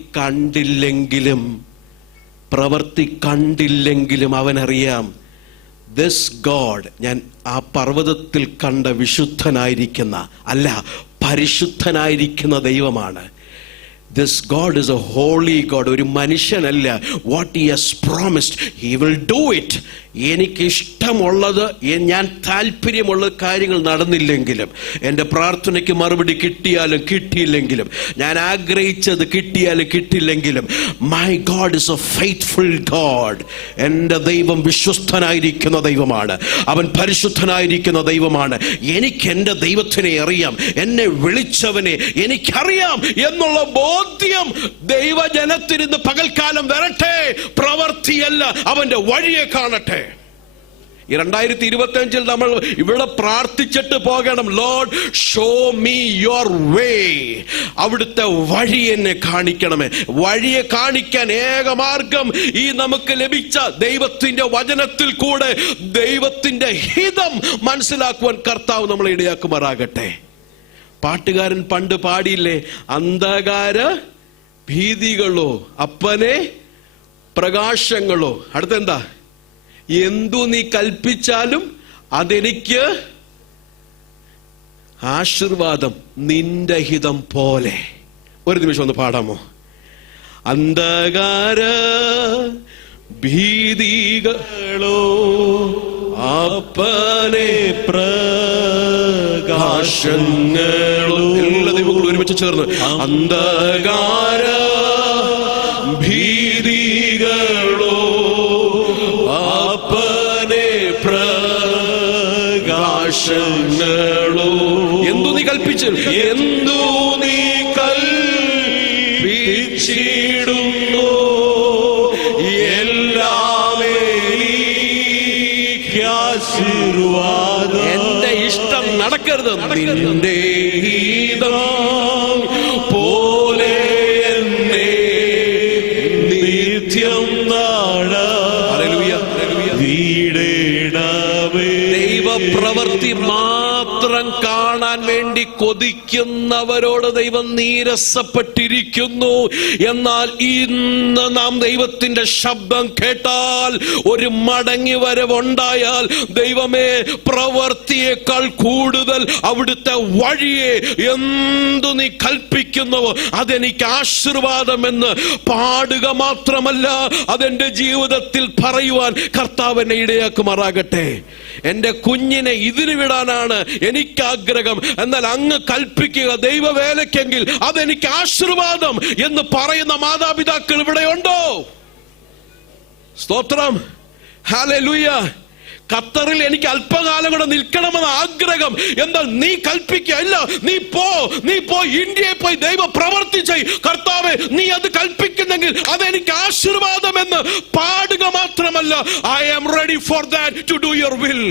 കണ്ടില്ലെങ്കിലും അവനറിയാം, ദിസ് ഗോഡ്, ഞാൻ ആ പർവ്വതത്തിൽ കണ്ട വിശുദ്ധനായിരിക്കുന്ന, അല്ല പരിശുദ്ധനായിരിക്കുന്ന ദൈവമാണ്. This God is a holy God. ഒരു മനുഷ്യനല്ല. What he has promised, he will do it. എനിക്ക് ഇഷ്ടമുള്ളത്, ഞാൻ താല്പര്യമുള്ള കാര്യങ്ങൾ നടന്നില്ലെങ്കിലും, എൻ്റെ പ്രാർത്ഥനയ്ക്ക് മറുപടി കിട്ടിയാലും കിട്ടിയില്ലെങ്കിലും, ഞാൻ ആഗ്രഹിച്ചത് കിട്ടിയാലും കിട്ടില്ലെങ്കിലും, my God is a faithful God. എൻ്റെ ദൈവം വിശ്വസ്തനായിരിക്കുന്ന ദൈവമാണ്. അവൻ പരിശുദ്ധനായിരിക്കുന്ന ദൈവമാണ്. എനിക്ക് എൻ്റെ ദൈവത്തിനെ അറിയാം, എന്നെ വിളിച്ചവനെ എനിക്കറിയാം എന്നുള്ള ബോധ്യം ദൈവജനത്തിന് ഇന്ന് പകൽക്കാലം വരട്ടെ. പ്രവൃത്തിയല്ല, അവന്റെ വഴിയെ കാണട്ടെ. ഈ 2025 നമ്മൾ ഇവിടെ പ്രാർത്ഥിച്ചിട്ട് പോകണം. ലോർഡ്, ഷോ മീ യുവർ വേ. അവിടുത്തെ വഴി എന്നെ കാണിക്കണമേ. വഴിയെ കാണിക്കാൻ ഏക മാർഗം ഈ നമുക്ക് ലഭിച്ച ദൈവത്തിന്റെ വചനത്തിൽ കൂടെ ദൈവത്തിന്റെ ഹിതം മനസ്സിലാക്കുവാൻ കർത്താവ് നമ്മളെ ഇടയാക്കുമാറാകട്ടെ. പാട്ടുകാരൻ പണ്ട് പാടിയില്ലേ, അന്ധകാര ഭീതികളോ അപ്പനെ പ്രകാശങ്ങളോ. അടുത്തെന്താ? എന്തു നീ കൽപ്പിച്ചാലും അതെനിക്ക് ആശീർവാദം, നിന്റെ ഹിതം പോലെ. ഒരു നിമിഷം ഒന്ന് പാടാമോ? അന്ധകാര ഭീതികളോ അപ്പനെ പ്രകാശങ്ങളോ. എല്ലാ ദൈവങ്ങളും ഒരുമിച്ച് ചേർന്ന് അന്ധകാര ഭീതികളോ അപ്പനെ പ്രകാശങ്ങളോ. എന്തു നീ കൽപ്പിച്ചു, എന്തു നീ കൽപ്പിച്ചിടുന്നു എല്ലാമേ ആശീർവാദം. എന്റെ ഇഷ്ടം നടക്കരുത്, നിന്റെ ഹിതം പോലെ എന്നെ നിത്യം ദൈവപ്രവൃത്തി മാത്രം കാണാൻ വേണ്ടി കൊതിക്കുന്നവരോട് ദൈവം നീരസപ്പെട്ടിരിക്കുന്നു. എന്നാൽ ഇന്ന് നാം ദൈവത്തിന്റെ ശബ്ദം കേട്ടാൽ, ഒരു മടങ്ങി വരവുണ്ടായാൽ, ദൈവമേ, പ്രവൃത്തിയേക്കാൾ കൂടുതൽ അവിടുത്തെ വഴിയെ എന്തു നീ കൽപ്പിക്കുന്നുവോ അതെനിക്ക് ആശീർവാദമെന്ന് പാടുക മാത്രമല്ല, അതെന്റെ ജീവിതത്തിൽ പറയുവാൻ കർത്താവ് എന്നെ ഇടയാക്കുമാറാകട്ടെ. എന്റെ കുഞ്ഞിനെ ഇതിന് വിടാനാണ് എനിക്ക് ആഗ്രഹം, എന്നാൽ അങ്ങ് കൽപ്പിക്കുക ദൈവവേലയ്ക്കെങ്കിൽ അതെനിക്ക് ആശീർവാദം എന്ന് പറയുന്ന മാതാപിതാക്കൾ ഇവിടെയുണ്ടോ? സ്തോത്രം, ഹല്ലേലൂയ. ഖത്തറിൽ എനിക്ക് അല്പകാലം കൂടെ നിൽക്കണമെന്ന ആഗ്രഹം, എന്നാൽ നീ കൽപ്പിക്കുക, ഇല്ല നീ പോ ഇന്ത്യയിൽ പോയി ദൈവ പ്രവർത്തി ചെയ്. കർത്താവേ, നീ അത് കൽപ്പിക്കുന്നെങ്കിൽ അതെനിക്ക് ആശീർവാദം എന്ന് പാടുക മാത്രമല്ല, I am ready for that to do your will.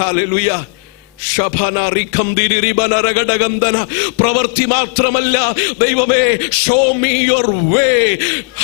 ഹല്ലേലൂയ. പ്രവൃത്തി മാത്രമല്ല, ദൈവമേ, ഷോ മീ യുവർ വേ.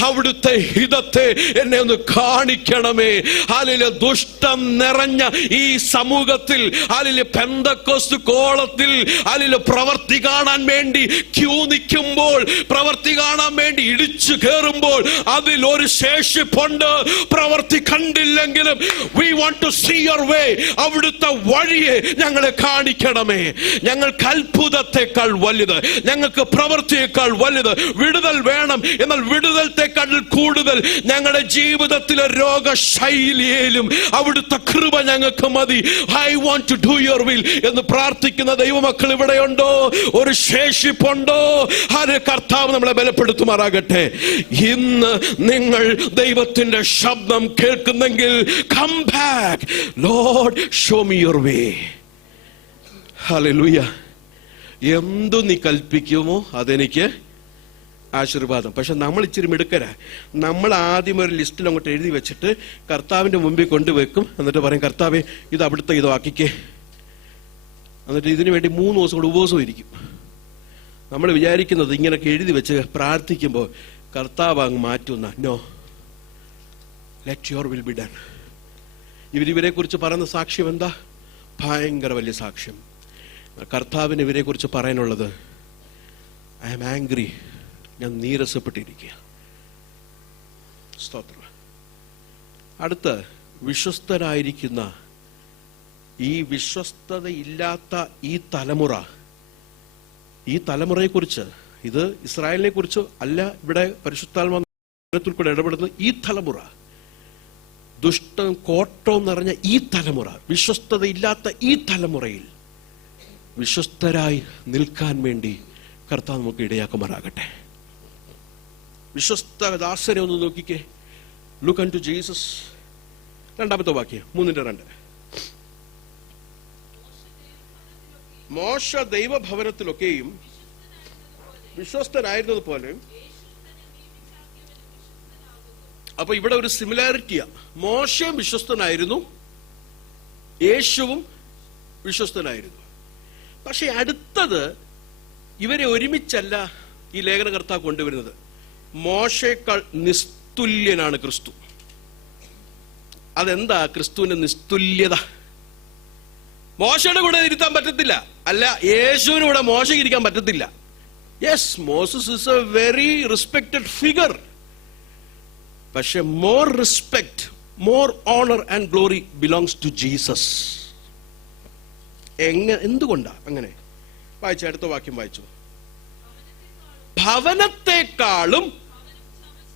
അവിടുത്തെ ഹിതത്തെ എന്നെ ഒന്ന് കാണിക്കണമേ. ഹല്ലേലൂയ. ദുഷ്ടം നിറഞ്ഞ ഈ സമൂഹത്തിൽ, ഹല്ലേലൂയ, പെന്തക്കോസ്ത് കോളത്തിൽ, ഹല്ലേലൂയ, പ്രവൃത്തി കാണാൻ വേണ്ടി ക്യൂ നിൽക്കുമ്പോൾ, പ്രവൃത്തി കാണാൻ വേണ്ടി ഇടിച്ചു കയറുമ്പോൾ അതിൽ ഒരു ശേഷിപ്പുണ്ട്. പ്രവൃത്തി കണ്ടില്ലെങ്കിലും we want to see your way. അവിടുത്തെ വഴിയെ ഞങ്ങളെ കാണിക്കണമേ. ഞങ്ങൾക്ക് അത്ഭുതത്തെക്കാൾ വലുത്, ഞങ്ങൾക്ക് പ്രവൃത്തിയേക്കാൾ വലുത് വിടുതൽ വേണം. എന്നാൽ വിടുതലത്തെക്കാൾ കൂടുതൽ ഞങ്ങളുടെ ജീവിതത്തിലെ രോഗശൈലിയിലും അവിടുത്തെ കൃപ ഞങ്ങൾക്ക് മതി. I want to do your will എന്ന് പ്രാർത്ഥിക്കുന്ന ദൈവമക്കൾ ഇവിടെയുണ്ടോ? ഒരു ശേഷിപ്പുണ്ടോ? അത് കർത്താവ് നമ്മളെ ബലപ്പെടുത്തുമാറാകട്ടെ. ഇന്ന് നിങ്ങൾ ദൈവത്തിന്റെ ശബ്ദം കേൾക്കുന്നെങ്കിൽ come back. Lord, show me your way. Hallelujah. എന്തു നീ കൽപ്പിക്കുമോ അതെനിക്ക് ആശീർവാദം. പക്ഷെ നമ്മൾ ഇച്ചിരി മിടുക്കരാ. നമ്മൾ ആദ്യം ഒരു ലിസ്റ്റിൽ അങ്ങോട്ട് എഴുതി വെച്ചിട്ട് കർത്താവിന്റെ മുമ്പിൽ കൊണ്ടുവെക്കും. എന്നിട്ട് പറയും, കർത്താവേ, ഇത് അവിടുത്തെ ഇതോ ആക്കിക്കേ. എന്നിട്ട് ഇതിനു വേണ്ടി 3 ദിവസം കൂടെ ഉപവാസം ഇരിക്കും. നമ്മൾ വിചാരിക്കുന്നത് ഇങ്ങനെയൊക്കെ എഴുതി വെച്ച് പ്രാർത്ഥിക്കുമ്പോൾ കർത്താവ് അങ്ങ് മാറ്റുന്ന. No, let your will be done. ഇവരെ കുറിച്ച് പറയുന്ന സാക്ഷ്യം എന്താ? ഭയങ്കര വലിയ സാക്ഷ്യം. കർത്താവിന് ഇവരെ കുറിച്ച് പറയാനുള്ളത്, ഐ ആം ആംഗ്രി, ഞാൻ നീരസപ്പെട്ടിരിക്കുക. സ്തോത്രം. അടുത്ത്, വിശ്വസ്തരായിരിക്കുന്ന ഈ വിശ്വസ്തതയില്ലാത്ത ഈ തലമുറയെക്കുറിച്ച് ഇത് ഇസ്രായേലിനെ കുറിച്ച് അല്ല ഇവിടെ പരിശുദ്ധാത്മാവിൽ കൂടെ ഇടപെടുന്നത്. ഈ തലമുറ, ദുഷ്ടവും കോട്ടവും നിറഞ്ഞ ഈ തലമുറ, വിശ്വസ്തതയില്ലാത്ത ഈ തലമുറയിൽ വിശ്വസ്തരായി നിൽക്കാൻ വേണ്ടി കർത്താവ് നമുക്ക് ഇടയാക്കുമാറാകട്ടെ. വിശ്വസ്ത ദാസനെ ഒന്ന് നോക്കിക്കേ. Look unto Jesus. 2-ാമത്തെ വാക്യം 3:2. മോശ ദൈവഭവനത്തിലൊക്കെയും വിശ്വസ്തനായിരുന്നത് പോലെ. അപ്പൊ ഇവിടെ ഒരു സിമിലാരിറ്റിയാ. മോശയും വിശ്വസ്തനായിരുന്നു, യേശുവും വിശ്വസ്തനായിരുന്നു. പക്ഷെ അടുത്തത് ഇവരെ ഒരുമിച്ചല്ല ഈ ലേഖനകർത്താവ് കൊണ്ടുവരുന്നത്. മോശയേക്കാൾ നിസ്തുല്യനാണ് ക്രിസ്തു. അതെന്താ ക്രിസ്തുവിന്റെ നിസ്തുല്യത? മോശയുടെ കൂടെ ഇരുത്താൻ പറ്റത്തില്ല, അല്ല യേശുവിന് കൂടെ മോശയ്ക്ക് ഇരിക്കാൻ പറ്റത്തില്ല. Yes, Moses is a very respected figure. പക്ഷെ more respect, more honour and glory belongs to Jesus. എന്തുകൊണ്ടാ അങ്ങനെ? വായിച്ച അടുത്ത വാക്യം വായിച്ചു. ഭവനത്തെക്കാളും,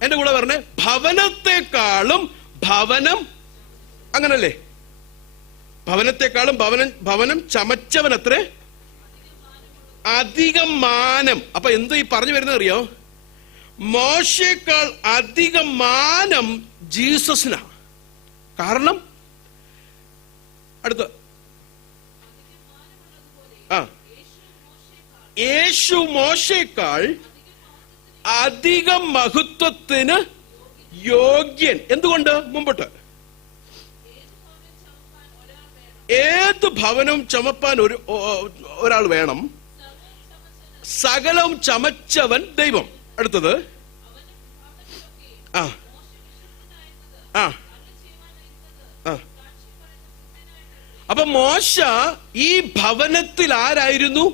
എന്റെ കൂടെ പറഞ്ഞേ, ഭവനത്തെക്കാളും ഭവനം, അങ്ങനല്ലേ? ഭവനത്തെക്കാളും ഭവനം ചമച്ചവനത്രേ അധികം മാനം. അപ്പൊ എന്ത് ഈ പറഞ്ഞു വരുന്നത് അറിയോ? മോശയേക്കാൾ അധികം മാനം ജീസസിനാ. കാരണം അടുത്ത യേശു മോശയേക്കാൾ അധികം മഹത്വത്തിന് യോഗ്യൻ. എന്തുകൊണ്ട്? മുമ്പോട്ട്, ഏത് ഭവനവും ചമപ്പാൻ ഒരാൾ വേണം. സകലവും ചമച്ചവൻ ദൈവം. അടുത്തത് അപ്പൊ മോശ ഈ ഭവനത്തിൽ ആരായിരുന്നു?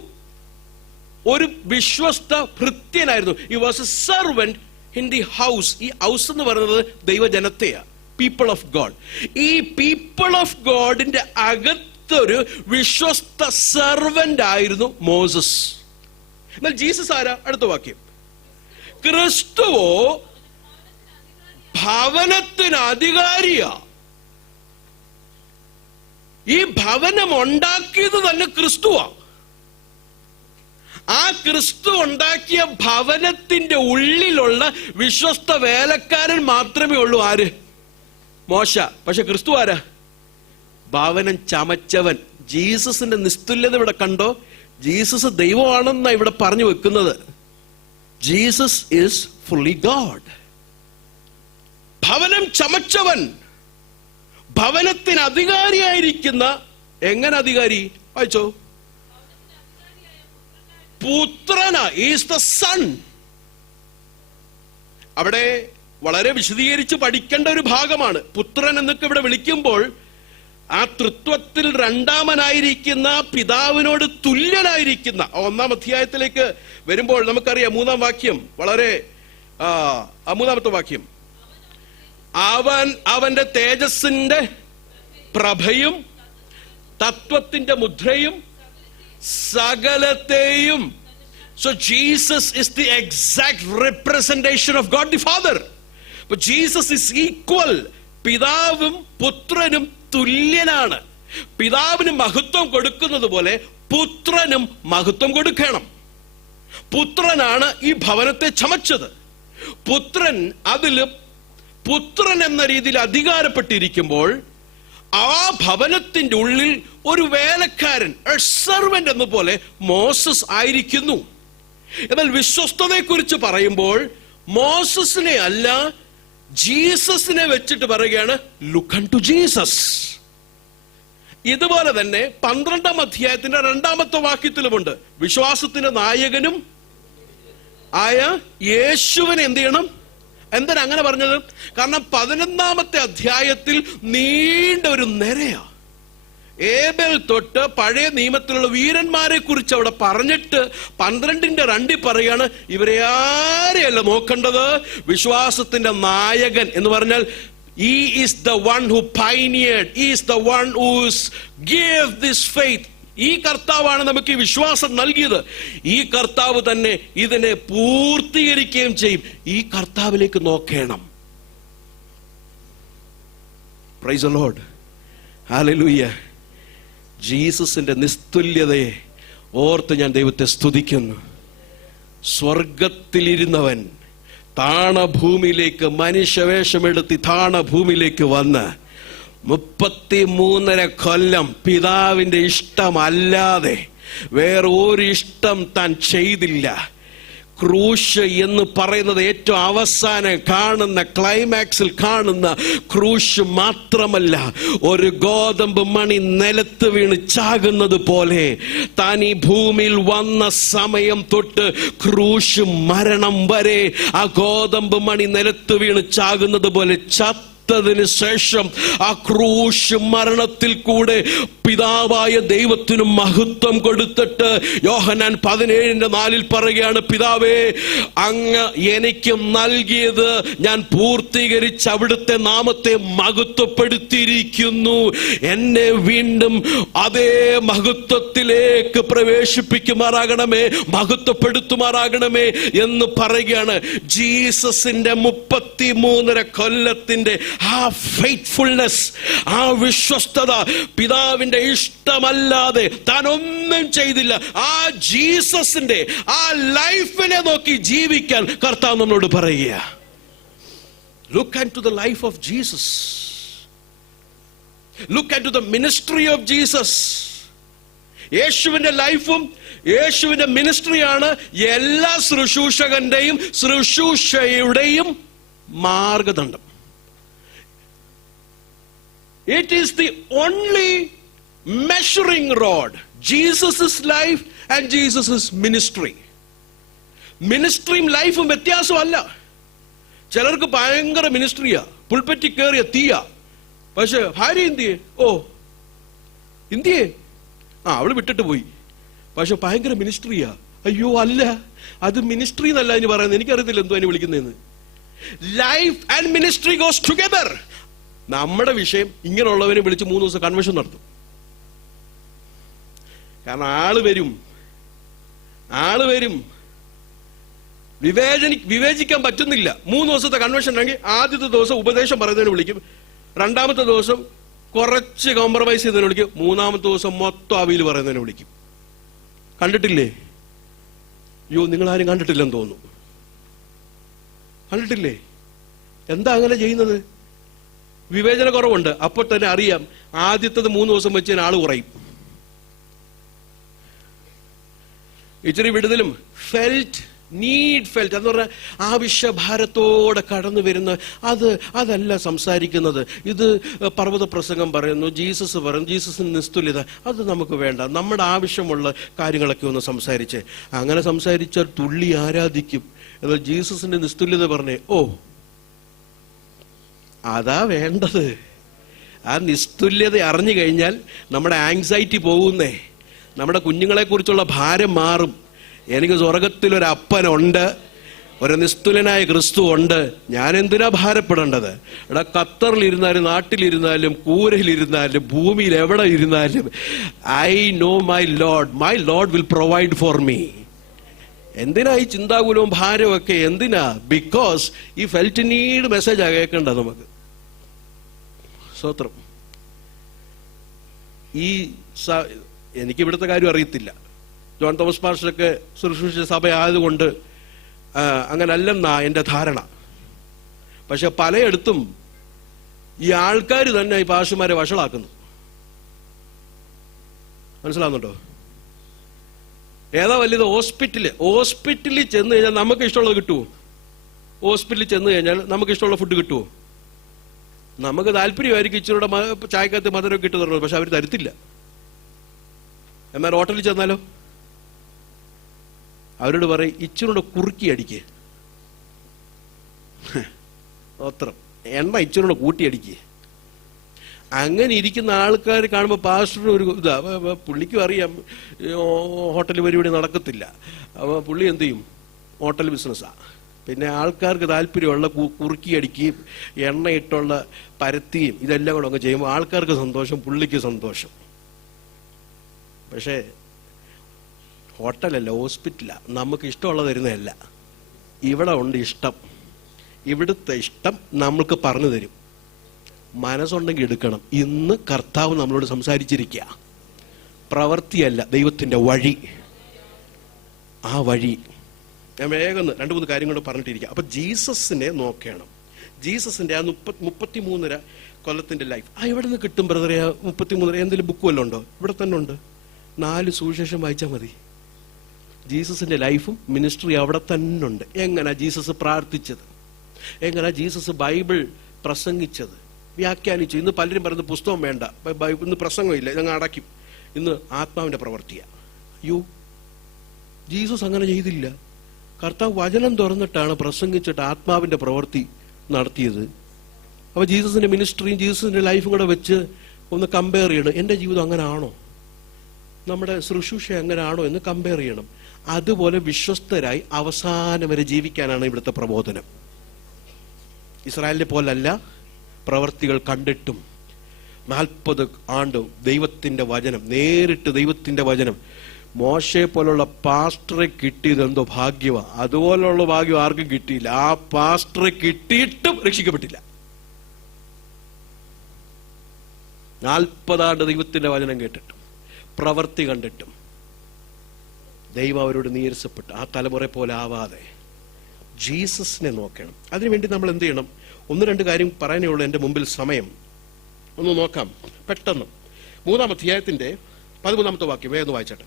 ഒരു വിശ്വസ്ത ഭൃത്യനായിരുന്നു. He was a servant in the house. ഈ ഹൗസ് എന്ന് പറയുന്നത് ദൈവജനത്തെയാ, പീപ്പിൾ ഓഫ് ഗോഡ്. ഈ പീപ്പിൾ ഓഫ് ഗോഡിന്റെ അകത്തൊരു വിശ്വസ്ത സെർവന്റ് ആയിരുന്നു മോസസ്. എന്നാൽ ജീസസ് ആരാ? അടുത്ത വാക്യം. ക്രിസ്തുവോ ഭവനത്തിന് അധികാരിയാ. ഈ ഭവനം ഉണ്ടാക്കിയത് തന്നെ ക്രിസ്തുവാ. ആ ക്രിസ്തു ഉണ്ടാക്കിയ ഭവനത്തിന്റെ ഉള്ളിലുള്ള വിശ്വസ്ത വേലക്കാരൻ മാത്രമേ ഉള്ളൂ. ആര്? മോശ. പക്ഷെ ക്രിസ്തു ആരാ? ഭവനം ചമച്ചവൻ. ജീസസിന്റെ നിസ്തുല്യത ഇവിടെ കണ്ടോ? ജീസസ് ദൈവമാണെന്നാ ഇവിടെ പറഞ്ഞു വെക്കുന്നത്. Jesus is fully God. ഭവനം ചമച്ചവൻ, ഭവനത്തിന് അധികാരിയായിരിക്കുന്ന. എങ്ങനെ അധികാരി? വായിച്ചോ. പുത്രനാ. Is the son. അവിടെ വളരെ വിശദീകരിച്ച് പഠിക്കേണ്ട ഒരു ഭാഗമാണ്. പുത്രൻ എന്നൊക്കെ ഇവിടെ വിളിക്കുമ്പോൾ ആ തൃത്വത്തിൽ രണ്ടാമനായിരിക്കുന്ന പിതാവിനോട് തുല്യനായിരിക്കുന്ന 1-ാം അധ്യായത്തിലേക്ക് വരുമ്പോൾ നമുക്കറിയാം 3-ാം വാക്യം, വളരെ 3-ാമത്തെ വാക്യം. അവന്റെ തേജസ്സിന്റെ പ്രഭയും തത്വത്തിന്റെ മുദ്രയും സകലത്തെയും. So Jesus is the exact representation of God the Father. But Jesus is equal. പിതാവും പുത്രനും തുല്യനാണ്. പിതാവിന് മഹത്വം കൊടുക്കുന്നത് പോലെ പുത്രനും മഹത്വം കൊടുക്കണം. പുത്രനാണ് ഈ ഭവനത്തെ ചമച്ചത്. പുത്രൻ അതില് പുത്രൻ എന്ന രീതിയിൽ അധികാരപ്പെട്ടിരിക്കുമ്പോൾ ആ ഭവനത്തിന്റെ ഉള്ളിൽ ഒരു വേലക്കാരൻ, സെർവന്റ് എന്ന പോലെ മോസസ് ആയിരിക്കുന്നു. എന്നാൽ വിശ്വസ്തതയെ കുറിച്ച് പറയുമ്പോൾ മോസസിനെ അല്ല, ജീസസിനെ വെച്ചിട്ട് പറയുകയാണ്, ലുക്ക് അൺടു ജീസസ്. ഇതുപോലെ തന്നെ 12-ാം അധ്യായത്തിന്റെ 2-ാമത്തെ വാക്യത്തിലുമുണ്ട്. വിശ്വാസത്തിന്റെ നായകനും ആയ യേശുവിനെ എന്ത് ചെയ്യണം? എന്തിനാ അങ്ങനെ പറഞ്ഞത്? കാരണം 11-ാമത്തെ അധ്യായത്തിൽ നീണ്ട ഒരു നിരയാ. ഏബേൽ തൊട്ട് പഴയ നിയമത്തിലുള്ള വീരന്മാരെ കുറിച്ച് അവിടെ പറഞ്ഞിട്ട് 12-ന്റെ 2 പറയാണ്, ഇവരെ ആരെയല്ല നോക്കേണ്ടത്, വിശ്വാസത്തിന്റെ നായകൻ എന്ന് പറഞ്ഞാൽ he is the one who pioneered, he is the one who gave this faith ഈ കർത്താവാണ് നമുക്ക് ഈ വിശ്വാസം നൽകിയത്. ഈ കർത്താവ് തന്നെ ഇതിനെ പൂർത്തീകരിക്കുകയും ചെയ്യും. ഈ കർത്താവിലേക്ക് നോക്കണം. Praise the Lord. ഹല്ലേലൂയ. ജീസസിന്റെ നിസ്തുല്യതയെ ഓർത്ത് ഞാൻ ദൈവത്തെ സ്തുതിക്കുന്നു. സ്വർഗത്തിലിരുന്നവൻ താണഭൂമിയിലേക്ക് മനുഷ്യവേഷമെടുത്ത് താണഭൂമിയിലേക്ക് വന്ന് 33.5 കൊല്ലം പിതാവിന്റെ ഇഷ്ടമല്ലാതെ വേറെ ഒരു ഇഷ്ടം താൻ ചെയ്തില്ല. ക്രൂശ് എന്ന് പറയുന്നത് ഏറ്റവും അവസാനം കാണുന്ന, ക്ലൈമാക്സിൽ കാണുന്ന ക്രൂശ് മാത്രമല്ല, ഒരു ഗോതമ്പ് മണി നിലത്ത് വീണ് ചാകുന്നത് പോലെ താൻ ഈ ഭൂമിയിൽ വന്ന സമയം തൊട്ട് ക്രൂശ് മരണം വരെ ആ ഗോതമ്പ് മണി നിലത്ത് വീണ് ചാകുന്നത് പോലെ ത്തിന് ശേഷം ആ ക്രൂശ് മരണത്തിൽ കൂടെ പിതാവായ ദൈവത്തിന് മഹത്വം കൊടുത്തിട്ട് യോഹന്നാൻ 17:4 പറയുകയാണ്, പിതാവേ, അങ്ങ് എനിക്ക് നൽകിയത് ഞാൻ പൂർത്തീകരിച്ച് അവിടുത്തെ നാമത്തെ മഹത്വപ്പെടുത്തിയിരിക്കുന്നു. എന്നെ വീണ്ടും അതേ മഹത്വത്തിലേക്ക് പ്രവേശിപ്പിക്കുമാറാകണമേ, മഹത്വപ്പെടുത്തുമാറാകണമേ എന്ന് പറയുകയാണ്. ജീസസിന്റെ 33.5 കൊല്ലത്തിന്റെ ആ ഫെയ്ത്ത്ഫുൾനെസ്, ആ വിശ്വസ്തത, പിതാവിന്റെ ഇഷ്ടമല്ലാതെ താൻ ഒന്നും ചെയ്തില്ല. ആ ജീസസിന്റെ ആ ലൈഫിനെ നോക്കി ജീവിക്കാൻ കർത്താവ് നമ്മളോട് പറയുക. Look into the life of Jesus. Look into the ministry of Jesus. യേശുവിന്റെ ലൈഫും യേശുവിന്റെ മിനിസ്ട്രിയാണ് എല്ലാ ശുശ്രൂഷകന്റെയും ശുശ്രൂഷയുടെയും മാർഗദണ്ഡം. It is the only measuring rod. Jesus' life and Jesus' ministry. മിനിസ്ട്രിയും ലൈഫും വ്യത്യാസമല്ല. ചിലർക്ക് ഭയങ്കര മിനിസ്ട്രിയാ, പുൽപ്പറ്റി കയറിയ തീയാ. പക്ഷെ ഭാര്യ എന്തിയെ? ഓ എന്തിയെ? അവള് വിട്ടിട്ട് പോയി. പക്ഷെ ഭയങ്കര മിനിസ്ട്രിയാ. അയ്യോ അല്ല, അത് മിനിസ്ട്രി എന്നല്ല ഇനി പറയുന്നത്. എനിക്കറിയത്തില്ല എന്തോ അതിന് വിളിക്കുന്നതെന്ന്. Life and ministry goes together. നമ്മുടെ വിഷയം ഇങ്ങനെയുള്ളവരെ വിളിച്ച് 3 ദിവസം കൺവെൻഷൻ നടത്തും. കാരണം ആള് വരും വിവേചിക്കാൻ പറ്റുന്നില്ല. 3 ദിവസത്തെ കൺവെൻഷൻ ഉണ്ടെങ്കിൽ ആദ്യത്തെ ദിവസം ഉപദേശം പറയുന്നതിന് വിളിക്കും, 2ാമത്തെ ദിവസം കുറച്ച് കോംപ്രമൈസ് ചെയ്തതിന് വിളിക്കും, 3ാമത്തെ ദിവസം മൊത്തം അവിയിൽ പറയുന്നതിന് വിളിക്കും. കണ്ടിട്ടില്ലേ? അയ്യോ, നിങ്ങളാരും കണ്ടിട്ടില്ലെന്ന് തോന്നുന്നു. കണ്ടിട്ടില്ലേ? എന്താ അങ്ങനെ ചെയ്യുന്നത്? വിവേചന കുറവുണ്ട്. അപ്പോൾ തന്നെ അറിയാം, ആദ്യത്തത് 3 ദിവസം വെച്ച് ആള് കുറയും. ഇച്ചിരി വിടുതലും ഫെൽറ്റ് എന്ന് പറഞ്ഞാൽ ആവശ്യഭാരത്തോടെ കടന്നു വരുന്ന അതല്ല സംസാരിക്കുന്നത്. ഇത് പർവ്വത പ്രസംഗം പറയുന്നു, ജീസസ് പറയുന്നു, ജീസസിന് നിസ്തുല്യത, അത് നമുക്ക് വേണ്ട. നമ്മുടെ ആവശ്യമുള്ള കാര്യങ്ങളൊക്കെ ഒന്ന് സംസാരിച്ച്, അങ്ങനെ സംസാരിച്ചാൽ തുള്ളി ആരാധിക്കും. എന്നാൽ ജീസസിന്റെ നിസ്തുല്യത പറഞ്ഞേ, ഓ അതാ വേണ്ടത്. ആ നിസ്തുല്യത അറിഞ്ഞു കഴിഞ്ഞാൽ നമ്മുടെ ആങ്സൈറ്റി പോകുന്നേ, നമ്മുടെ കുഞ്ഞുങ്ങളെ കുറിച്ചുള്ള ഭാരം മാറും. എനിക്ക് സ്വർഗത്തിലൊരു അപ്പനുണ്ട്, ഒരു നിസ്തുലനായ ക്രിസ്തു ഉണ്ട്, ഞാൻ എന്തിനാ ഭാരപ്പെടേണ്ടത്? എടാ, ഖത്തറിലിരുന്നാലും നാട്ടിലിരുന്നാലും കൂരയിലിരുന്നാലും ഭൂമിയിൽ എവിടെ ഇരുന്നാലും I know my Lord will provide for me. എന്തിനാ ഈ ചിന്താകുലവും ഭാരവും ഒക്കെ? എന്തിനാ? ബിക്കോസ് ഈ ഫെൽറ്റ് നീഡ് മെസ്സേജാ കേൾക്കേണ്ടത് നമുക്ക്. സ്തോത്രം. എനിക്ക് ഇവിടുത്തെ കാര്യം അറിയത്തില്ല. ജോൺ തോമസ് പാസ്റ്ററൊക്കെ ശുശ്രൂഷ സഭ ആയതുകൊണ്ട് അങ്ങനല്ലെന്നാ എൻ്റെ ധാരണ. പക്ഷെ പലയിടത്തും ഈ ആൾക്കാർ തന്നെ ഈ പാസ്റ്റർമാരെ വഷളാക്കുന്നു. മനസ്സിലാവുന്നുണ്ടോ? ഏതാ വലുത്? ഹോസ്പിറ്റലിൽ ചെന്ന് കഴിഞ്ഞാൽ നമുക്ക് ഇഷ്ടമുള്ളത് കിട്ടുമോ? ഹോസ്പിറ്റലിൽ ചെന്ന് കഴിഞ്ഞാൽ നമുക്ക് ഇഷ്ടമുള്ള ഫുഡ് കിട്ടുമോ? നമുക്ക് താല്പര്യമായിരിക്കും ഇച്ചിരൂടെ ചായക്കകത്ത് മധുരമൊക്കെ ഇട്ട് തരുന്നത്, പക്ഷെ അവർ തരത്തില്ല. എന്നാൽ ഹോട്ടലിൽ ചെന്നാലോ അവരോട് പറയും ഇച്ചിരൂടെ കുറുക്കി അടിക്കുക, അത്രം എണ്ണ ഇച്ചിരൂടെ കൂട്ടി അടിക്കുക. അങ്ങനെ ഇരിക്കുന്ന ആൾക്കാർ കാണുമ്പോൾ പാസ്റ്റർ ഒരു ഇതാ, പുള്ളിക്കും അറിയാം ഹോട്ടൽ പരിപാടി നടക്കത്തില്ല. അപ്പോൾ പുള്ളി എന്ത് ചെയ്യും? ഹോട്ടൽ ബിസിനസ്സാണ്. പിന്നെ ആൾക്കാർക്ക് താല്പര്യമുള്ള കുറുക്കിയടിക്കുകയും എണ്ണയിട്ടുള്ള പരത്തിയും ഇതെല്ലാം കൂടെ അങ്ങ് ചെയ്യുമ്പോൾ ആൾക്കാർക്ക് സന്തോഷം, പുള്ളിക്ക് സന്തോഷം. പക്ഷേ ഹോട്ടലല്ല, ഹോസ്പിറ്റലാ. നമുക്ക് ഇഷ്ടമുള്ളത് തരുന്നതല്ല. ഇവിടെ ഉണ്ട് ഇഷ്ടം. ഇവിടുത്തെ ഇഷ്ടം നമ്മൾക്ക് പറഞ്ഞു തരും. മനസ്സുണ്ടെങ്കിൽ എടുക്കണം. ഇന്ന് കർത്താവ് നമ്മളോട് സംസാരിച്ചിരിക്കുക. പ്രവൃത്തിയല്ല, ദൈവത്തിൻ്റെ വഴി. ആ വഴി ഞാൻ വേഗം 2-3 കാര്യം കൊണ്ട് പറഞ്ഞിട്ടിരിക്കുക. അപ്പൊ ജീസസിനെ നോക്കണം. ജീസസിന്റെ ആ 33 കൊല്ലത്തിന്റെ ലൈഫ് ഇവിടെ നിന്ന് കിട്ടും ബ്രദറെ. 33 എന്തെങ്കിലും ബുക്ക് വല്ലതും ഉണ്ടോ? ഇവിടെ തന്നെ ഉണ്ട്. 4 സുവിശേഷം വായിച്ചാൽ മതി. ജീസസിന്റെ ലൈഫും മിനിസ്ട്രി അവിടെ തന്നെ ഉണ്ട്. എങ്ങനെ ജീസസ് പ്രാർത്ഥിച്ചത്, എങ്ങനെ ജീസസ് ബൈബിൾ പ്രസംഗിച്ചത്, വ്യാഖ്യാനിച്ചു. ഇന്ന് പലരും പറയുന്നത് പുസ്തകം വേണ്ട, ഇന്ന് പ്രസംഗമില്ല, ഞങ്ങൾ അടയ്ക്കും. ഇന്ന് ആത്മാവിന്റെ പ്രവൃത്തിയാണ്. അയ്യോ, ജീസസ് അങ്ങനെ ചെയ്തില്ല. കർത്താവ് വചനം തുറന്നിട്ടാണ് പ്രസംഗിച്ചിട്ട് ആത്മാവിന്റെ പ്രവൃത്തി നടത്തിയത്. അപ്പൊ ജീസസിന്റെ മിനിസ്ട്രിയും ജീസസിന്റെ ലൈഫും കൂടെ വെച്ച് ഒന്ന് കമ്പയർ ചെയ്യണം. എൻ്റെ ജീവിതം അങ്ങനെ ആണോ, നമ്മുടെ ശുശ്രൂഷ എങ്ങനെ ആണോ എന്ന് കമ്പയർ ചെയ്യണം. അതുപോലെ വിശ്വസ്തരായി അവസാനം വരെ ജീവിക്കാനാണ് ഇവിടുത്തെ പ്രബോധനം. ഇസ്രായേലിനെ പോലല്ല, പ്രവർത്തികൾ കണ്ടിട്ടും 40 ആണ്ട് ദൈവത്തിന്റെ വചനം, നേരിട്ട് ദൈവത്തിന്റെ വചനം. മോശയെ പോലുള്ള പാസ്റ്ററെ കിട്ടിയത് എന്തോ ഭാഗ്യമാണ്. അതുപോലുള്ള ഭാഗ്യം ആർക്കും കിട്ടിയില്ല. ആ പാസ്റ്ററെ കിട്ടിയിട്ടും രക്ഷിക്കപ്പെട്ടില്ല. 40 ആണ്ട് ദൈവത്തിന്റെ വചനം കേട്ടിട്ടും പ്രവൃത്തി കണ്ടിട്ടും ദൈവം അവരോട് നീരസപ്പെട്ടു. ആ തലമുറ പോലെ ആവാതെ ജീസസിനെ നോക്കണം. അതിനുവേണ്ടി നമ്മൾ എന്ത് ചെയ്യണം? 1-2 കാര്യം പറയാനേ ഉള്ളൂ. എൻ്റെ മുമ്പിൽ സമയം. ഒന്ന് നോക്കാം പെട്ടെന്ന്. 3-ാം അധ്യായത്തിന്റെ 13-ാമത്തെ വാക്യം വേഗം വായിച്ചട്ടെ.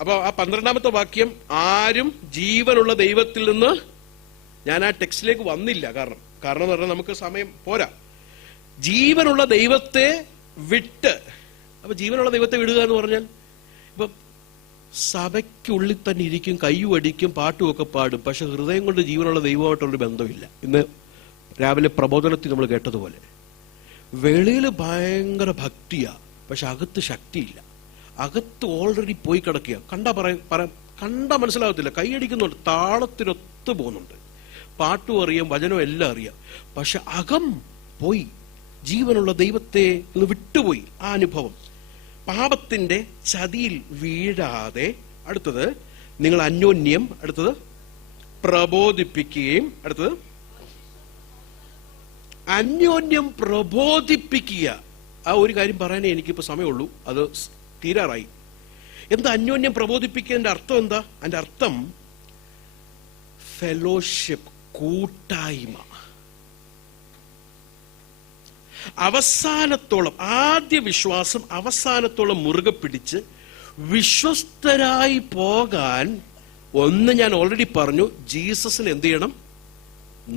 അപ്പൊ ആ 12-ാമത്തെ വാക്യം, ആരും ജീവനുള്ള ദൈവത്തിൽ നിന്ന്, ഞാൻ ആ ടെക്സ്റ്റിലേക്ക് വന്നില്ല, കാരണം എന്ന് പറഞ്ഞാൽ നമുക്ക് സമയം പോരാ. ജീവനുള്ള ദൈവത്തെ വിട്ട്. അപ്പൊ ജീവനുള്ള ദൈവത്തെ വിടുക എന്ന് പറഞ്ഞാൽ, ഇപ്പൊ സഭയ്ക്കുള്ളിൽ തന്നെ ഇരിക്കും, കയ്യും അടിക്കും, പാട്ടുമൊക്കെ പാടും, പക്ഷെ ഹൃദയം കൊണ്ട് ജീവനുള്ള ദൈവമായിട്ടുള്ളൊരു ബന്ധമില്ല. ഇന്ന് രാവിലെ പ്രബോധനത്തിൽ നമ്മൾ കേട്ടതുപോലെ വെളിയിൽ ഭയങ്കര ഭക്തിയാ, പക്ഷെ അകത്ത് ശക്തിയില്ല. അകത്ത് ഓൾറെഡി പോയി കിടക്കുക. കണ്ടാ മനസ്സിലാകത്തില്ല. കൈയടിക്കുന്നുണ്ട്, താളത്തിനൊത്തു പോകുന്നുണ്ട്, പാട്ടും അറിയാം, വചനവും എല്ലാം അറിയാം, പക്ഷെ അകം പോയി. ജീവനുള്ള ദൈവത്തെ ഒന്ന് വിട്ടുപോയി. ആ അനുഭവം. പാപത്തിന്റെ ചതിയിൽ വീഴാതെ. അടുത്തത്, നിങ്ങൾ അന്യോന്യം, അടുത്തത് പ്രബോധിപ്പിക്കുകയും, അടുത്തത് അന്യോന്യം പ്രബോധിപ്പിക്കുക. ആ ഒരു കാര്യം പറയാനേ എനിക്കിപ്പോ സമയമുള്ളൂ, അത് തീരാറായി. എന്താ അന്യോന്യം പ്രബോധിപ്പിക്കുന്നതിന്റെ അർത്ഥം എന്താ? അതിന്റെ അർത്ഥം ഫെലോഷിപ്പ്, കൂട്ടായ്മ. അവസാനത്തോളം, ആദ്യ വിശ്വാസം അവസാനത്തോളം മുറുകെ പിടിച്ച് വിശ്വസ്തരായി പോകാൻ ഒന്ന് ഞാൻ ഓൾറെഡി പറഞ്ഞു, ജീസസിന് എന്ത് ചെയ്യണം?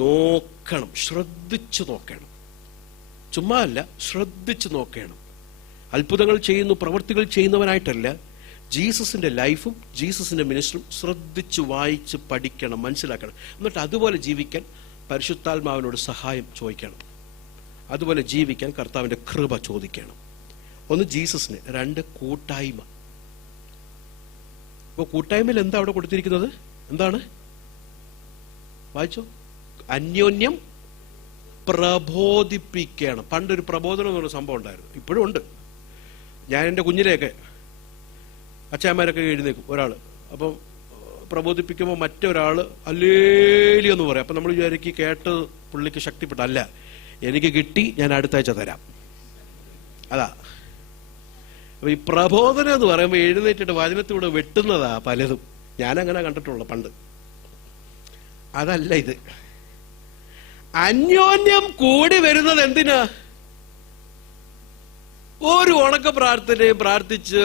നോക്കണം, ശ്രദ്ധിച്ചു നോക്കണം. ചുമ്മാ അല്ല, ശ്രദ്ധിച്ചു നോക്കണം. അത്ഭുതങ്ങൾ ചെയ്യുന്നു, പ്രവൃത്തികൾ ചെയ്യുന്നവനായിട്ടല്ല, ജീസസിന്റെ ലൈഫും ജീസസിന്റെ മിനിസ്റ്ററും ശ്രദ്ധിച്ച് വായിച്ച് പഠിക്കണം, മനസ്സിലാക്കണം. എന്നിട്ട് അതുപോലെ ജീവിക്കാൻ പരിശുദ്ധാത്മാവിനോട് സഹായം ചോദിക്കണം. അതുപോലെ ജീവിക്കാൻ കർത്താവിന്റെ കൃപ ചോദിക്കണം. ഒന്ന് ജീസസിന്, 2 കൂട്ടായ്മ. അപ്പൊ കൂട്ടായ്മയിൽ എന്താ അവിടെ കൊടുത്തിരിക്കുന്നത്? എന്താണ്? വായിച്ചോ. അന്യോന്യം പ്രബോധിപ്പിക്കണം. പണ്ടൊരു പ്രബോധനം എന്ന് പറഞ്ഞ സംഭവം ഉണ്ടായിരുന്നു, ഇപ്പോഴും ഉണ്ട്. ഞാൻ എൻ്റെ കുഞ്ഞിലെയൊക്കെ അച്ഛന്മാരൊക്കെ എഴുന്നേക്കും ഒരാള്, അപ്പം പ്രബോധിപ്പിക്കുമ്പോൾ മറ്റൊരാള് അല്ലേലി എന്ന് പറയും. അപ്പൊ നമ്മൾ വിചാരിക്കും കേട്ട് പുള്ളിക്ക് ശക്തിപ്പെട്ട. അല്ല, എനിക്ക് കിട്ടി, ഞാൻ അടുത്ത ആഴ്ച തരാം. അതാ. അപ്പൊ ഈ പ്രബോധനം എന്ന് പറയുമ്പോൾ എഴുന്നേറ്റിട്ട് വചനത്തിലൂടെ വെട്ടുന്നതാ പലതും. ഞാനങ്ങനെ കണ്ടിട്ടുള്ളൂ പണ്ട്. അതല്ല ഇത്. അന്യോന്യം കൂടി വരുന്നത് എന്തിനാ? ഒരു ഉണക്ക പ്രാർത്ഥനയും പ്രാർത്ഥിച്ച്